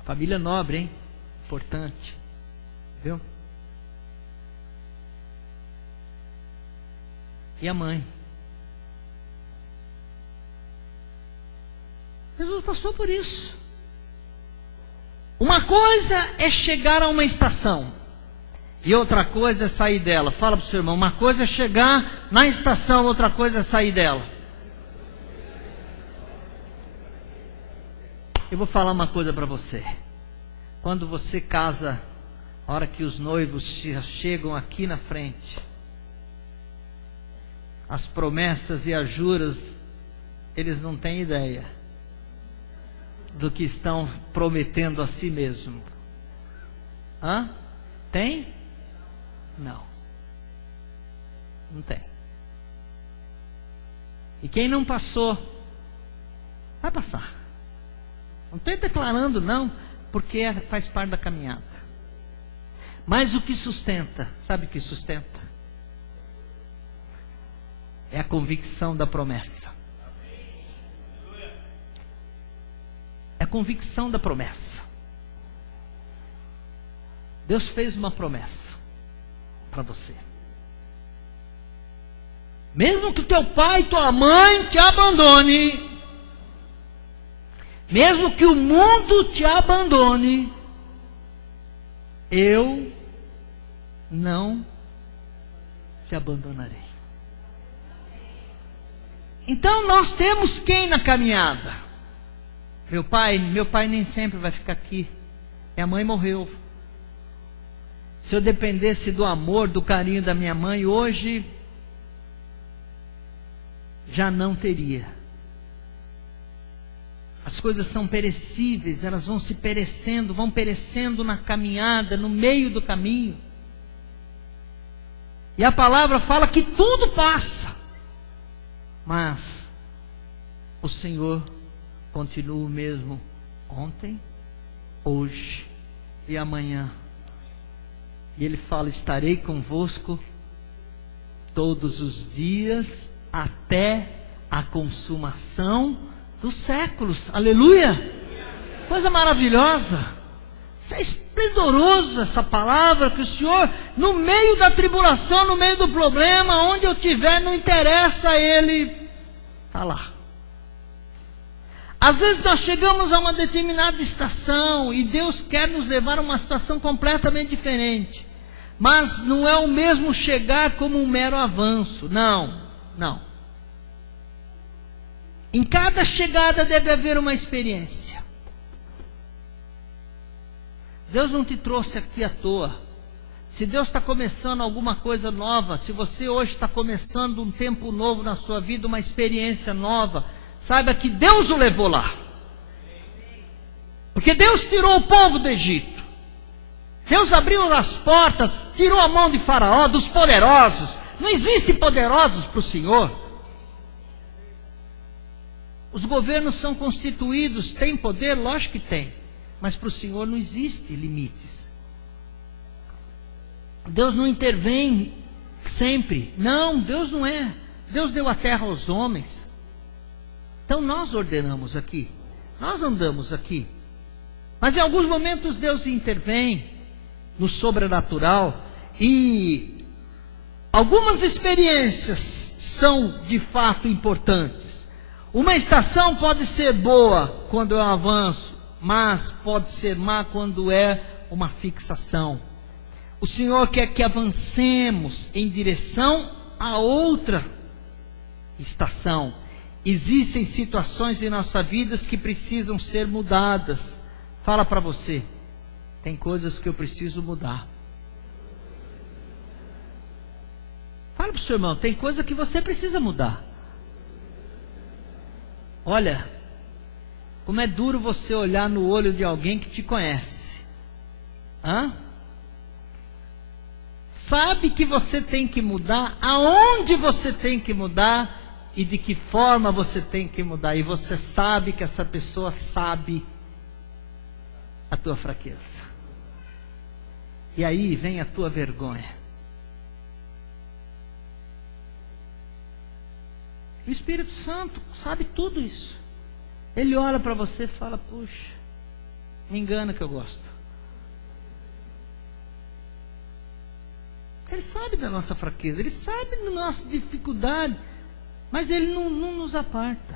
Família nobre, hein? Importante. Viu? E a mãe. Jesus passou por isso. Uma coisa é chegar a uma estação, e outra coisa é sair dela. Fala para o seu irmão, uma coisa é chegar na estação, outra coisa é sair dela. Eu vou falar uma coisa para você. Quando você casa, a hora que os noivos chegam aqui na frente, as promessas e as juras, eles não têm ideia do que estão prometendo a si mesmo. Tem? Não. Não tem. E quem não passou, vai passar. Não estou declarando não, porque faz parte da caminhada. Mas o que sustenta, sabe o que sustenta? É a convicção da promessa. É a convicção da promessa. Deus fez uma promessa para você. Mesmo que o teu pai e tua mãe te abandone, mesmo que o mundo te abandone, eu não te abandonarei. Então nós temos quem na caminhada? Meu pai nem sempre vai ficar aqui. Minha mãe morreu. Se eu dependesse do amor, do carinho da minha mãe, hoje já não teria. As coisas são perecíveis, elas vão se perecendo, vão perecendo na caminhada, no meio do caminho. E a palavra fala que tudo passa, mas o Senhor continua o mesmo ontem, hoje e amanhã. E Ele fala, estarei convosco todos os dias até a consumação dos séculos. Aleluia! Coisa maravilhosa. Isso é esplendoroso, essa palavra que o Senhor, no meio da tribulação, no meio do problema, onde eu estiver, não interessa, Ele está lá. Às vezes nós chegamos a uma determinada estação e Deus quer nos levar a uma situação completamente diferente. Mas não é o mesmo chegar como um mero avanço. Não. Em cada chegada deve haver uma experiência. Deus não te trouxe aqui à toa. Se Deus está começando alguma coisa nova, se você hoje está começando um tempo novo na sua vida, uma experiência nova, saiba que Deus o levou lá. Porque Deus tirou o povo do Egito. Deus abriu as portas, tirou a mão de Faraó, dos poderosos. Não existem poderosos para o Senhor. Os governos são constituídos, tem poder? Lógico que tem. Mas para o Senhor não existe limites. Deus não intervém sempre. Não, Deus não é. Deus deu a terra aos homens. Então nós ordenamos aqui. Nós andamos aqui. Mas em alguns momentos Deus intervém no sobrenatural. E algumas experiências são de fato importantes. Uma estação pode ser boa quando é um avanço, mas pode ser má quando é uma fixação. O Senhor quer que avancemos em direção a outra estação. Existem situações em nossa vida que precisam ser mudadas. Fala para você, tem coisas que eu preciso mudar. Fala para o seu irmão, tem coisa que você precisa mudar. Olha, como é duro você olhar no olho de alguém que te conhece. Sabe que você tem que mudar, aonde você tem que mudar e de que forma você tem que mudar. E você sabe que essa pessoa sabe a tua fraqueza. E aí vem a tua vergonha. O Espírito Santo sabe tudo isso. Ele olha para você e fala, puxa, me engana que eu gosto. Ele sabe da nossa fraqueza, Ele sabe da nossa dificuldade, mas Ele não nos aparta.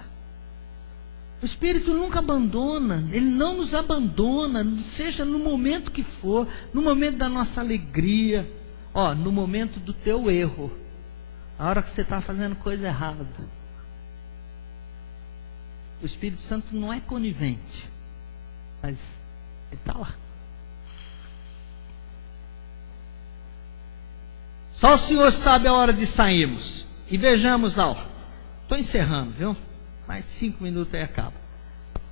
O Espírito nunca abandona, Ele não nos abandona, seja no momento que for, no momento da nossa alegria, no momento do teu erro, a hora que você está fazendo coisa errada. O Espírito Santo não é conivente, mas Ele está lá. Só o Senhor sabe a hora de sairmos. E vejamos lá, estou encerrando, viu? Mais 5 minutos aí acaba.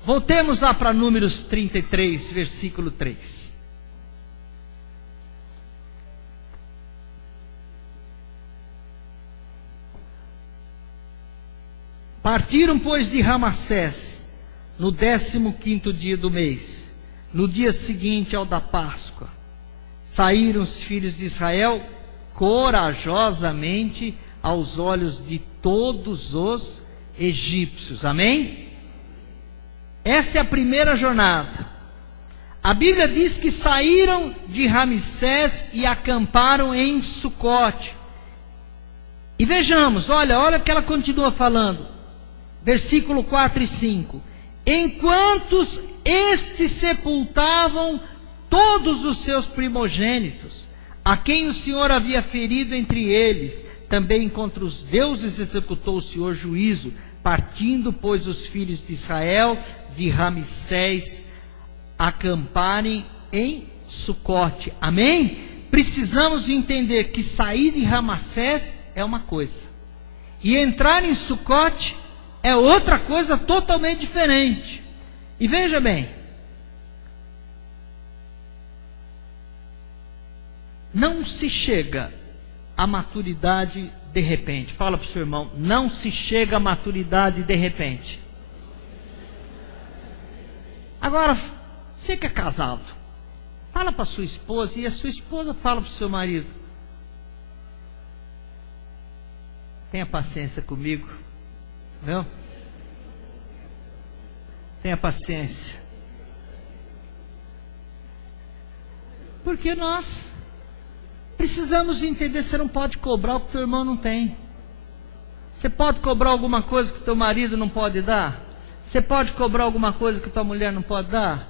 Voltemos lá para Números 33, versículo 3. Partiram, pois, de Ramassés, no 15º dia do mês, no dia seguinte ao da Páscoa. Saíram os filhos de Israel corajosamente aos olhos de todos os egípcios. Amém? Essa é a primeira jornada. A Bíblia diz que saíram de Ramsés e acamparam em Sucote. E vejamos, olha o que ela continua falando. Versículo 4 e 5. Enquanto estes sepultavam todos os seus primogênitos, a quem o Senhor havia ferido entre eles, também contra os deuses executou o Senhor juízo, partindo, pois, os filhos de Israel de Ramsés acamparem em Sucote. Amém? Precisamos entender que sair de Ramassés é uma coisa, e entrar em Sucote é outra coisa totalmente diferente. E veja bem, não se chega à maturidade de repente. Fala para o seu irmão, não se chega à maturidade de repente. Agora, você que é casado, fala para a sua esposa, e a sua esposa fala para o seu marido. Tenha paciência comigo, viu? Tenha paciência. Porque nós precisamos entender, você não pode cobrar o que teu irmão não tem. Você pode cobrar alguma coisa que teu marido não pode dar? Você pode cobrar alguma coisa que tua mulher não pode dar?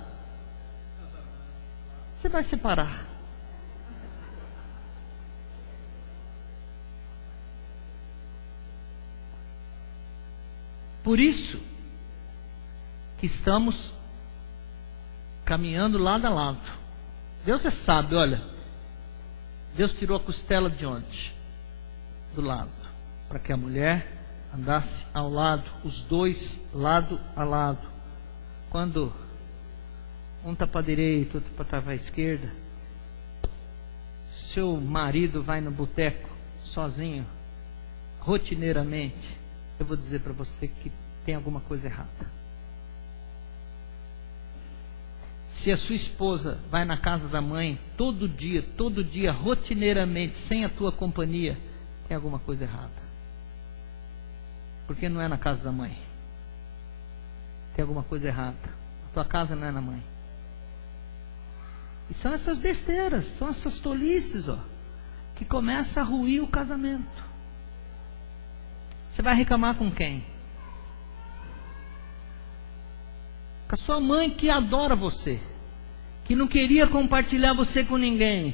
Você vai separar. Por isso que estamos caminhando lado a lado. Deus é sábio, olha. Deus tirou a costela de onde? Do lado. Para que a mulher andasse ao lado, os dois lado a lado. Quando um está para a direita, outro para a esquerda, seu marido vai no boteco sozinho, rotineiramente, eu vou dizer para você que tem alguma coisa errada. Se a sua esposa vai na casa da mãe todo dia, rotineiramente, sem a tua companhia, tem alguma coisa errada. Porque não é na casa da mãe. Tem alguma coisa errada. A tua casa não é na mãe. E são essas besteiras, são essas tolices, que começam a ruir o casamento. Você vai reclamar com quem? Com a sua mãe, que adora você, que não queria compartilhar você com ninguém,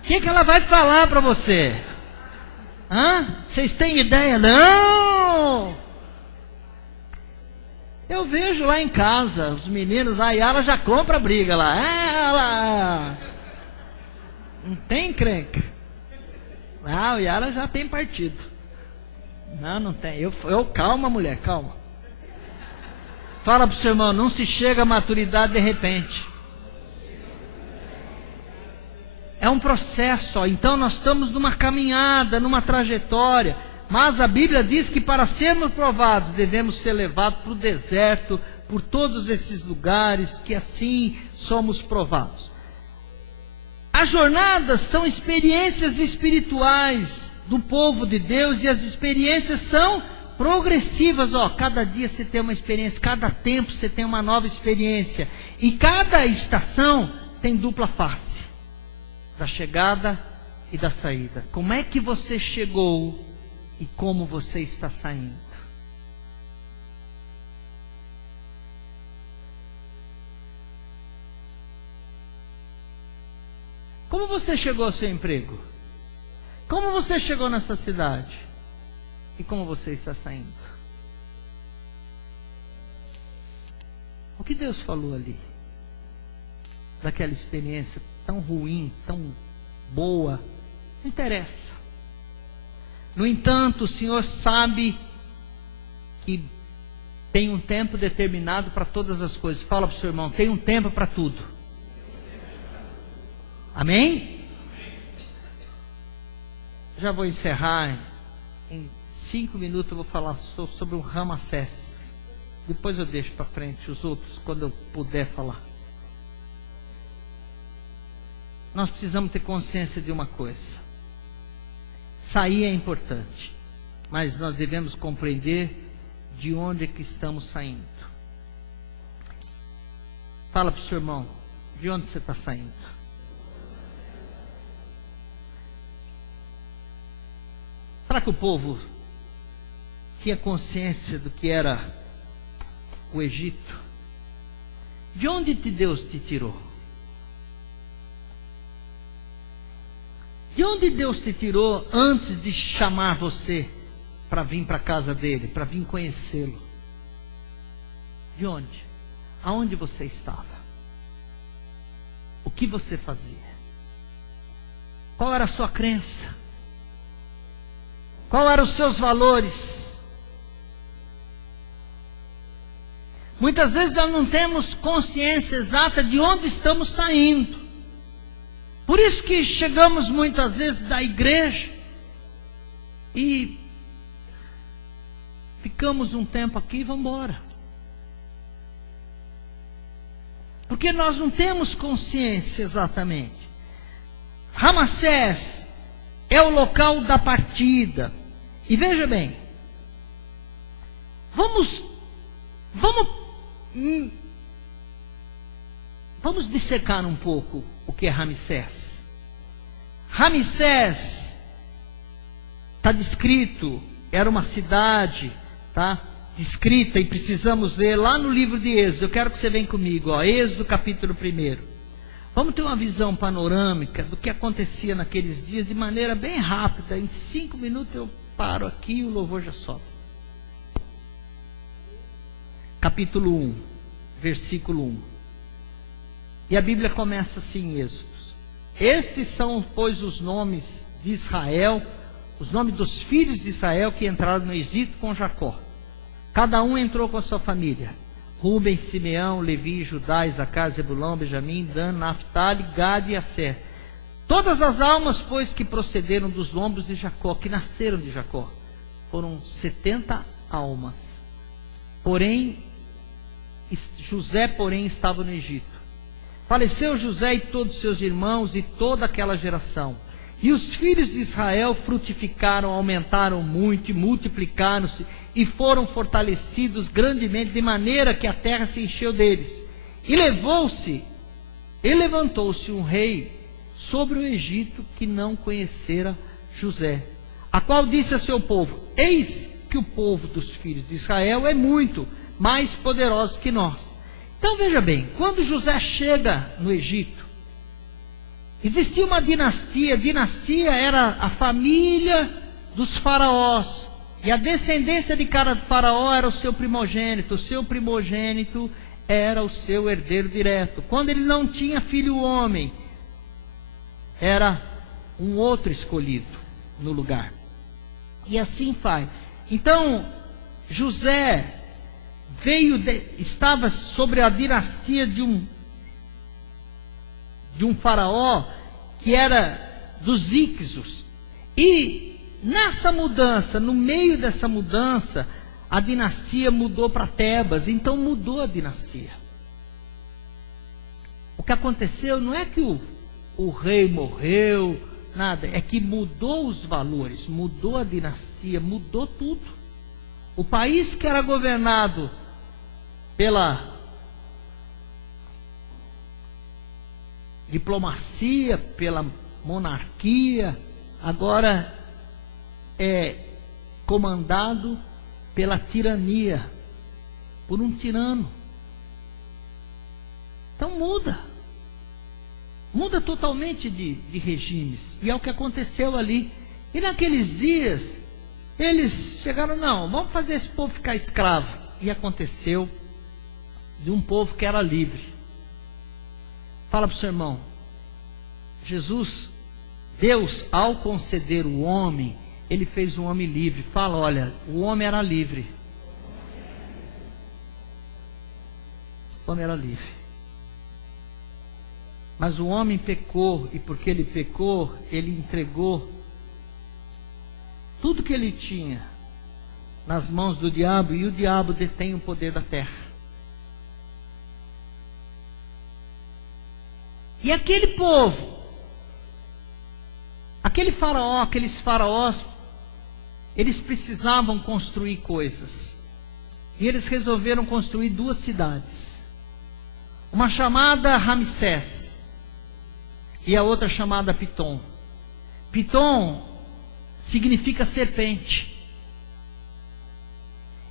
o que ela vai falar para você? Vocês têm ideia? Não! Eu vejo lá em casa, os meninos, a Yara já compra briga lá. Ela não tem encrenca. O Yara já tem partido. Não tem. Eu calma, mulher, calma. Fala pro seu irmão, não se chega à maturidade de repente. É um processo, ó. Então nós estamos numa caminhada, numa trajetória. Mas a Bíblia diz que para sermos provados, devemos ser levados para o deserto, por todos esses lugares, que assim somos provados. As jornadas são experiências espirituais do povo de Deus, e as experiências são progressivas. Cada dia você tem uma experiência, cada tempo você tem uma nova experiência. E cada estação tem dupla face, da chegada e da saída. Como é que você chegou e como você está saindo? Como você chegou ao seu emprego? Como você chegou nessa cidade? E como você está saindo? O que Deus falou ali? Daquela experiência tão ruim, tão boa, não interessa. No entanto, o Senhor sabe que tem um tempo determinado para todas as coisas. Fala para o seu irmão, tem um tempo para tudo. Amém? Já vou encerrar. Em 5 minutos eu vou falar sobre o Ramsés. Depois eu deixo para frente os outros, quando eu puder falar. Nós precisamos ter consciência de uma coisa. Sair é importante, mas nós devemos compreender de onde é que estamos saindo. Fala para o seu irmão, de onde você está saindo? Será que o povo tinha consciência do que era o Egito? De onde Deus te tirou? De onde Deus te tirou antes de chamar você para vir para a casa dele, para vir conhecê-lo? De onde? Aonde você estava? O que você fazia? Qual era a sua crença? Qual eram os seus valores? Muitas vezes nós não temos consciência exata de onde estamos saindo. Por isso que chegamos muitas vezes da igreja e ficamos um tempo aqui e vamos embora. Porque nós não temos consciência exatamente. Ramsés é o local da partida. E veja bem, vamos dissecar um pouco o que é Ramsés. Ramsés está descrito, era uma cidade, tá? Descrita, e precisamos ler lá no livro de Êxodo. Eu quero que você venha comigo, Êxodo capítulo 1. Vamos ter uma visão panorâmica do que acontecia naqueles dias de maneira bem rápida. Em 5 minutos eu paro aqui e o louvor já sobe. Capítulo 1, versículo 1. E a Bíblia começa assim em Êxodo. Estes são, pois, os nomes de Israel, os nomes dos filhos de Israel que entraram no Egito com Jacó. Cada um entrou com a sua família. Rúben, Simeão, Levi, Judá, Isacar, Zebulão, Benjamim, Dan, Naftali, Gad e Asser. Todas as almas, pois, que procederam dos lombos de Jacó, que nasceram de Jacó, foram 70 almas. Porém, José, estava no Egito. Faleceu José e todos seus irmãos e toda aquela geração. E os filhos de Israel frutificaram, aumentaram muito e multiplicaram-se e foram fortalecidos grandemente, de maneira que a terra se encheu deles. E levantou-se um rei sobre o Egito que não conhecera José, a qual disse a seu povo: eis que o povo dos filhos de Israel é muito mais poderoso que nós. Então veja bem, quando José chega no Egito, existia uma dinastia. A dinastia era a família dos faraós. E a descendência de cada faraó era o seu primogênito. O seu primogênito era o seu herdeiro direto. Quando ele não tinha filho homem, era um outro escolhido no lugar. E assim vai. Então, José estava sobre a dinastia de um faraó que era dos Íxos. E nessa mudança, no meio dessa mudança, a dinastia mudou para Tebas. Então mudou a dinastia. O que aconteceu não é que o rei morreu, nada, é que mudou os valores, mudou a dinastia, mudou tudo. O país que era governado pela diplomacia, pela monarquia, agora é comandado pela tirania, por um tirano. Então muda totalmente de regimes, e é o que aconteceu ali. E naqueles dias, eles chegaram, não, vamos fazer esse povo ficar escravo. E aconteceu de um povo que era livre. Fala para o seu irmão, Deus, ao conceder o homem, Ele fez um homem livre. Fala, olha, o homem era livre. O homem era livre. Mas o homem pecou, e porque ele pecou, ele entregou tudo que ele tinha nas mãos do diabo, e o diabo detém o poder da terra. E aquele povo, aqueles faraós, eles precisavam construir coisas. E eles resolveram construir 2 cidades. Uma chamada Ramsés e a outra chamada Pitom. Pitom significa serpente.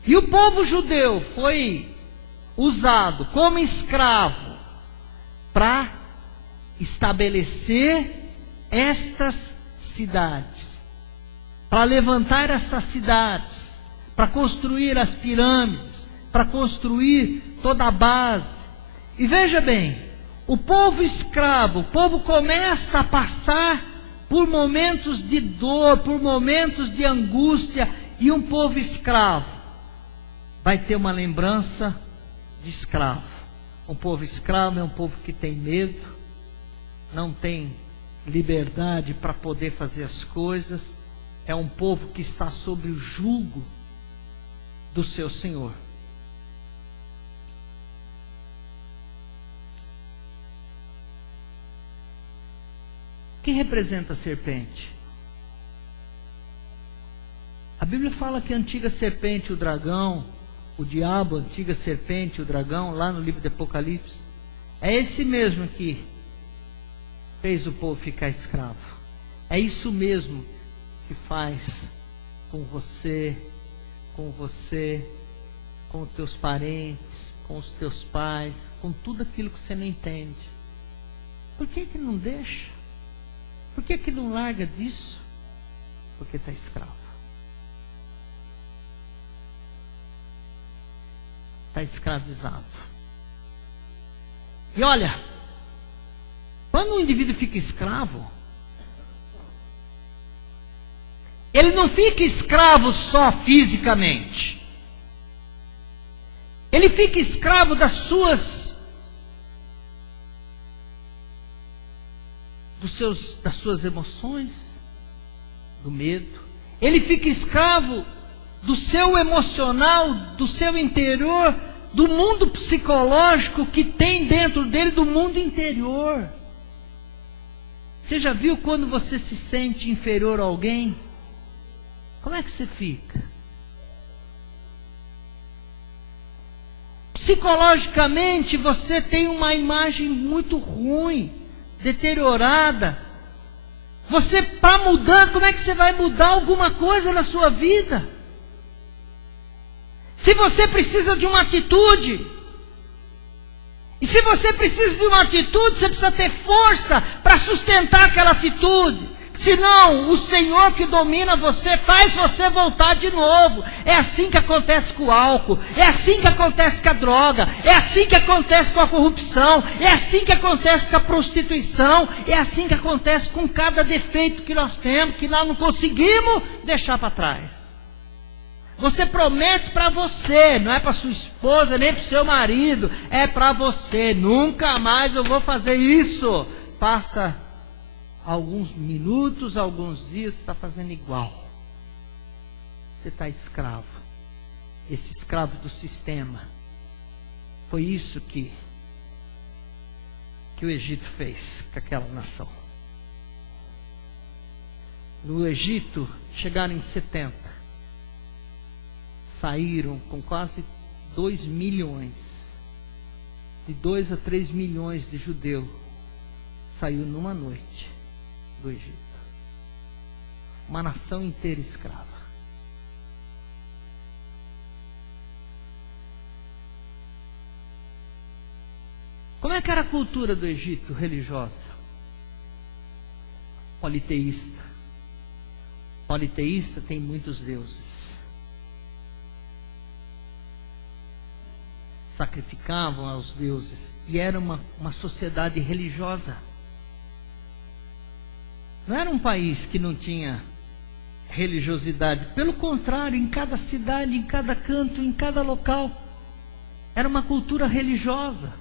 E o povo judeu foi usado como escravo para estabelecer estas cidades, para levantar essas cidades, para construir as pirâmides, para construir toda a base. E veja bem, o povo escravo, o povo começa a passar por momentos de dor, por momentos de angústia, e um povo escravo vai ter uma lembrança de escravo. Um povo escravo é um povo que tem medo, não tem liberdade para poder fazer as coisas, é um povo que está sob o jugo do seu Senhor. O que representa a serpente? A Bíblia fala que a antiga serpente, o dragão, o diabo, a antiga serpente, o dragão, lá no livro de Apocalipse, é esse mesmo que fez o povo ficar escravo. É isso mesmo que faz com você, com os teus parentes, com os teus pais, com tudo aquilo que você não entende. Por que não deixa? Por que não larga disso? Porque está escravo. Está escravizado. E olha, quando um indivíduo fica escravo, ele não fica escravo só fisicamente. Ele fica escravo das suas emoções, do medo. Ele fica escravo do seu emocional, do seu interior, do mundo psicológico que tem dentro dele, do mundo interior. Você já viu quando você se sente inferior a alguém? Como é que você fica? Psicologicamente você tem uma imagem muito ruim, deteriorada. Você, para mudar, como é que você vai mudar alguma coisa na sua vida? Se você precisa de uma atitude, E se você precisa de uma atitude, você precisa ter força para sustentar aquela atitude. Senão, o Senhor que domina você faz você voltar de novo. É assim que acontece com o álcool, é assim que acontece com a droga, é assim que acontece com a corrupção, é assim que acontece com a prostituição, é assim que acontece com cada defeito que nós temos, que nós não conseguimos deixar para trás. Você promete para você, não é para sua esposa, nem para o seu marido, é para você. Nunca mais eu vou fazer isso. Passa alguns minutos, alguns dias, você está fazendo igual. Você está escravo. Esse escravo do sistema. Foi isso que o Egito fez com aquela nação. No Egito, chegaram em 70. Saíram com quase 2 milhões, de 2 a 3 milhões de judeus, saiu numa noite do Egito. Uma nação inteira escrava. Como é que era a cultura do Egito religiosa? Politeísta. Politeísta tem muitos deuses. Sacrificavam aos deuses. E era uma sociedade religiosa. Não era um país que não tinha religiosidade. Pelo contrário, em cada cidade, em cada canto, em cada local, era uma cultura religiosa.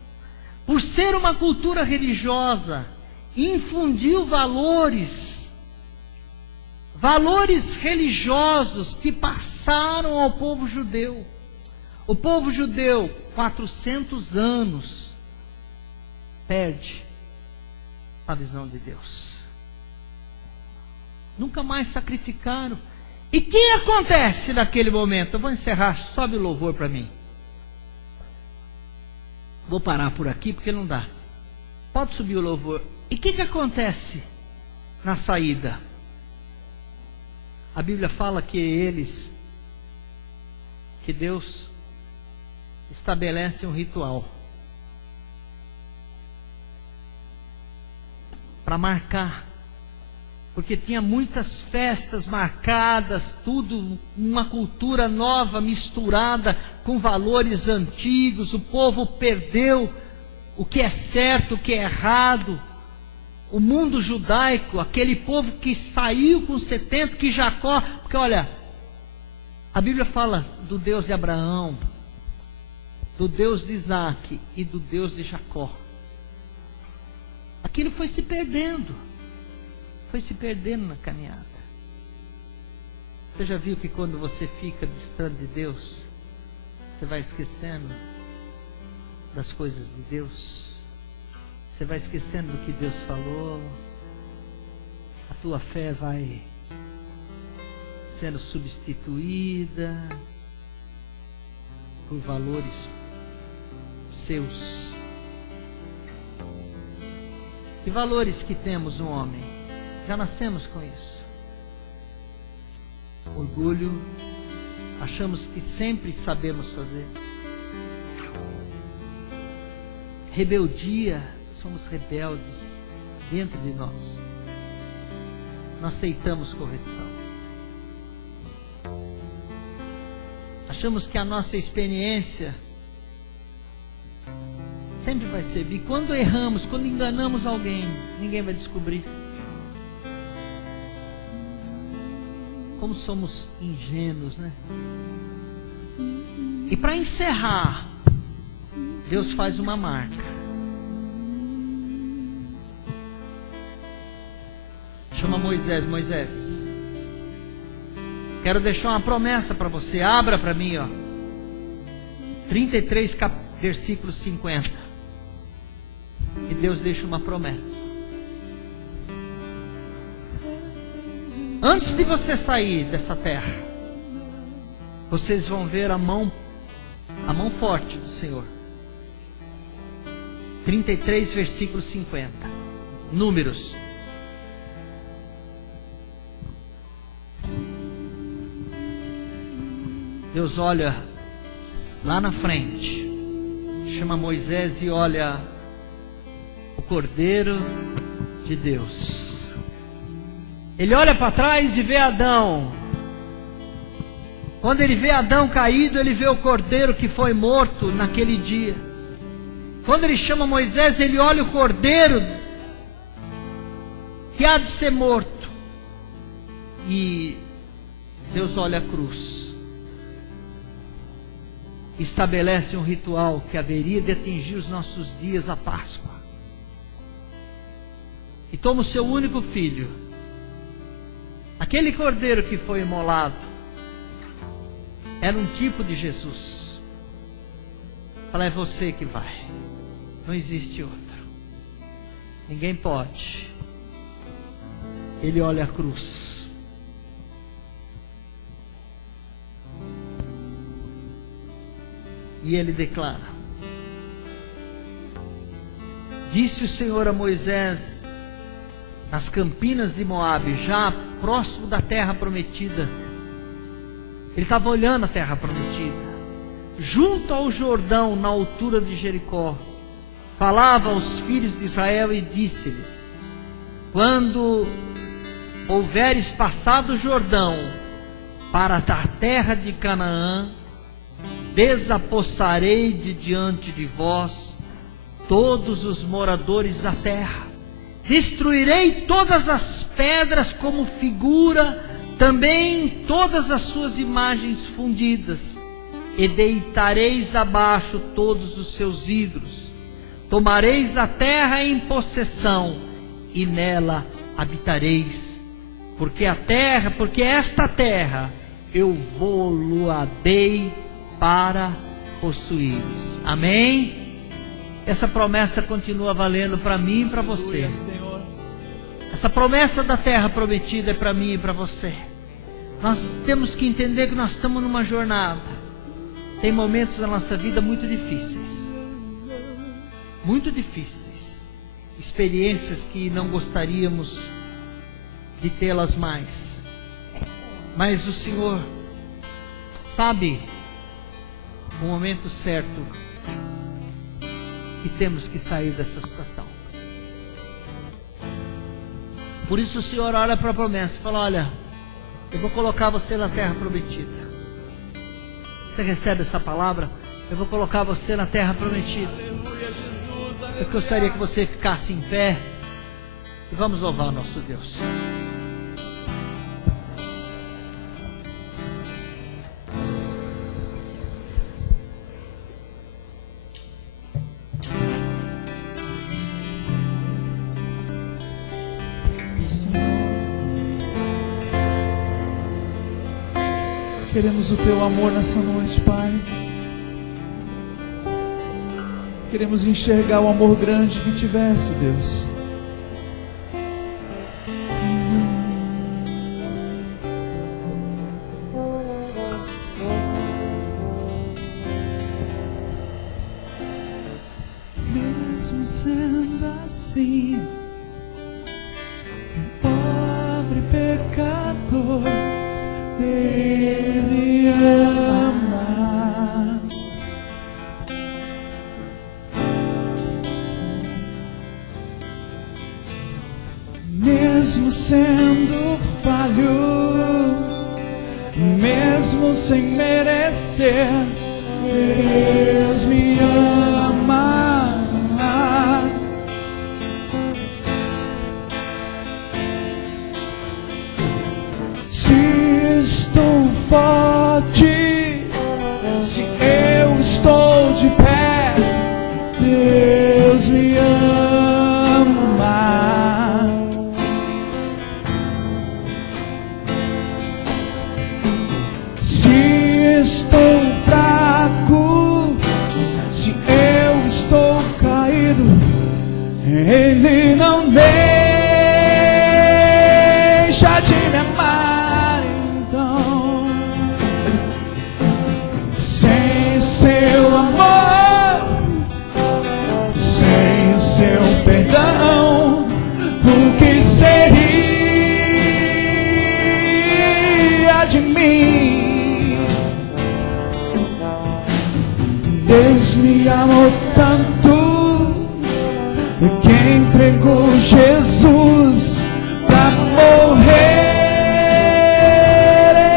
Por ser uma cultura religiosa, infundiu valores religiosos que passaram ao povo judeu. O povo judeu, 400 anos, perde a visão de Deus. Nunca mais sacrificaram. E o que acontece naquele momento? Eu vou encerrar, sobe o louvor para mim. Vou parar por aqui porque não dá. Pode subir o louvor. E o que acontece na saída? A Bíblia fala que Deus estabelece um ritual para marcar, porque tinha muitas festas marcadas, tudo, uma cultura nova misturada com valores antigos. O povo perdeu o que é certo, o que é errado. O mundo judaico, aquele povo que saiu com 70, que Jacó, porque olha, a Bíblia fala do Deus de Abraão, do Deus de Isaac e do Deus de Jacó. Aquilo foi se perdendo na caminhada. Você já viu que quando você fica distante de Deus, você vai esquecendo das coisas de Deus, você vai esquecendo do que Deus falou, a tua fé vai sendo substituída por valores seus. Que valores que temos no homem? Já nascemos com isso. Orgulho, achamos que sempre sabemos fazer. Rebeldia, somos rebeldes dentro de nós. Não aceitamos correção. Achamos que a nossa experiência sempre vai servir. Quando erramos, quando enganamos alguém, ninguém vai descobrir. Como somos ingênuos, né? E para encerrar, Deus faz uma marca. Chama Moisés. Moisés, quero deixar uma promessa para você. Abra para mim, ó. 33, versículo 50. E Deus deixa uma promessa. Antes de você sair dessa terra, vocês vão ver a mão forte do Senhor. 33, versículo 50. Números. Deus olha lá na frente, chama Moisés e olha o Cordeiro de Deus. Ele olha para trás e vê Adão. Quando ele vê Adão caído, ele vê o Cordeiro que foi morto naquele dia. Quando ele chama Moisés, ele olha o Cordeiro que há de ser morto. E Deus olha a cruz. Estabelece um ritual que haveria de atingir os nossos dias, a Páscoa. E toma o seu único filho, aquele cordeiro que foi imolado, era um tipo de Jesus. Fala, é você que vai, não existe outro, ninguém pode. Ele olha a cruz, e ele declara: disse o Senhor a Moisés, nas campinas de Moabe, já próximo da terra prometida. Ele estava olhando a terra prometida, junto ao Jordão, na altura de Jericó. Falava aos filhos de Israel e disse-lhes: quando houveres passado o Jordão para a terra de Canaã, desapossarei de diante de vós todos os moradores da terra. Destruirei todas as pedras como figura, também todas as suas imagens fundidas, e deitareis abaixo todos os seus ídolos. Tomareis a terra em possessão, e nela habitareis, porque esta terra eu vou-lo-a dei para possuíres. Amém? Essa promessa continua valendo para mim e para você. Essa promessa da terra prometida é para mim e para você. Nós temos que entender que nós estamos numa jornada. Tem momentos da nossa vida muito difíceis. Muito difíceis. Experiências que não gostaríamos de tê-las mais. Mas o Senhor sabe o momento certo que temos que sair dessa situação. Por isso o Senhor olha para a promessa e fala: olha, eu vou colocar você na terra prometida. Você recebe essa palavra? Eu vou colocar você na terra prometida. Eu gostaria que você ficasse em pé e vamos louvar o nosso Deus. Queremos o Teu amor nessa noite, Pai. Queremos enxergar o amor grande que tivesse, Deus. Mesmo sendo assim, um pobre pecador, Ele ama. Mesmo sendo falho, mesmo sem merecer, Deus me ama. Se estou forte, se eu estou de pé, Deus me ama. Se estou fraco, se eu estou caído, Ele não deixa de me amar. Então, sem seu amor, sem seu perdão, o que seria de mim? Deus me amou tanto que entregou Jesus pra morrer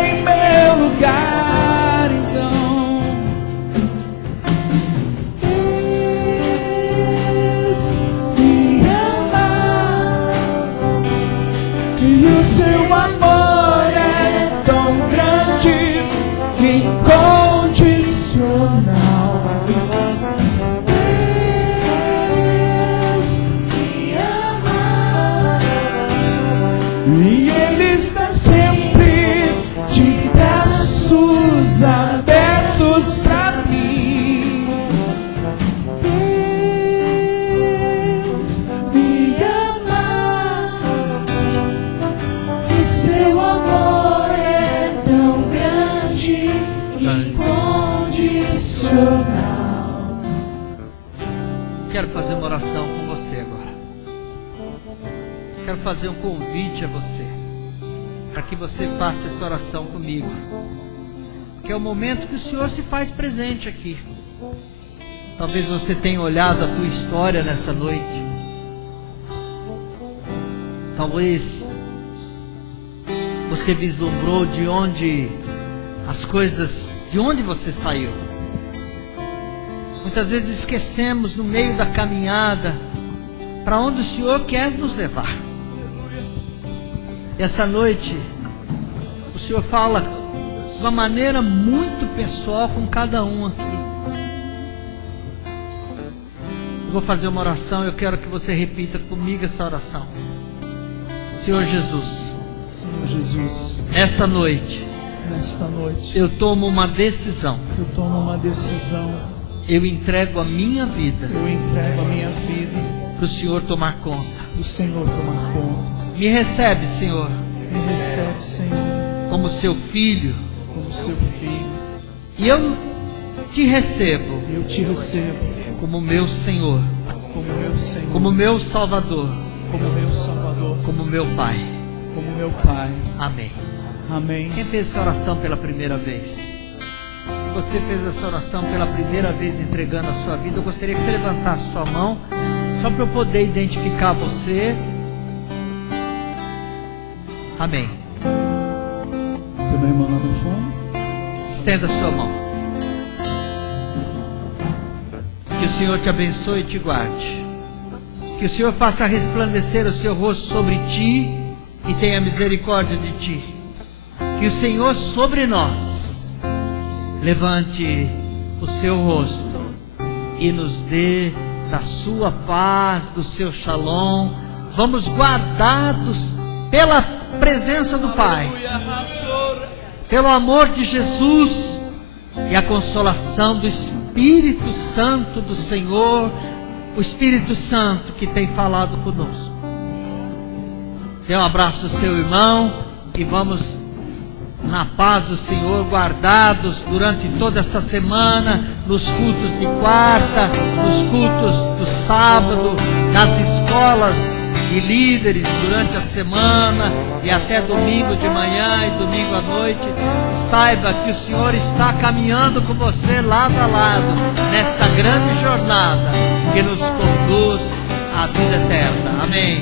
em meu lugar. Então Deus me ama e o seu amor é tão grande e incondicional. E Ele está sempre de braços abertos pra mim. Deus me ama, e seu amor é tão grande e incondicional. Quero fazer uma oração com você agora. Quero fazer um convite a você, para que você faça essa oração comigo, que é o momento que o Senhor se faz presente aqui. Talvez você tenha olhado a tua história nessa noite. Talvez você vislumbrou de onde você saiu. Muitas vezes esquecemos no meio da caminhada para onde o Senhor quer nos levar. E essa noite o Senhor fala de uma maneira muito pessoal com cada um aqui. Eu vou fazer uma oração, eu quero que você repita comigo essa oração. Senhor Jesus, nesta noite eu tomo uma decisão. Eu entrego a minha vida para o Senhor tomar conta. Me recebe, Senhor, como seu filho. E eu te recebo como meu Senhor, como meu Salvador, como meu Pai. Amém. Amém. Quem fez essa oração pela primeira vez? Se você fez essa oração pela primeira vez, entregando a sua vida, eu gostaria que você levantasse sua mão, só para eu poder identificar você. Amém. Tem uma irmã lá no fundo. Estenda sua mão. Que o Senhor te abençoe e te guarde. Que o Senhor faça resplandecer o seu rosto sobre ti e tenha misericórdia de ti. Que o Senhor sobre nós levante o seu rosto e nos dê da sua paz, do seu shalom. Vamos guardados pela presença do Pai, pelo amor de Jesus e a consolação do Espírito Santo do Senhor, o Espírito Santo que tem falado conosco. Dê um abraço ao seu irmão e vamos na paz do Senhor, guardados durante toda essa semana, nos cultos de quarta, nos cultos do sábado, nas escolas e líderes durante a semana e até domingo de manhã e domingo à noite. Saiba que o Senhor está caminhando com você lado a lado nessa grande jornada que nos conduz à vida eterna. Amém.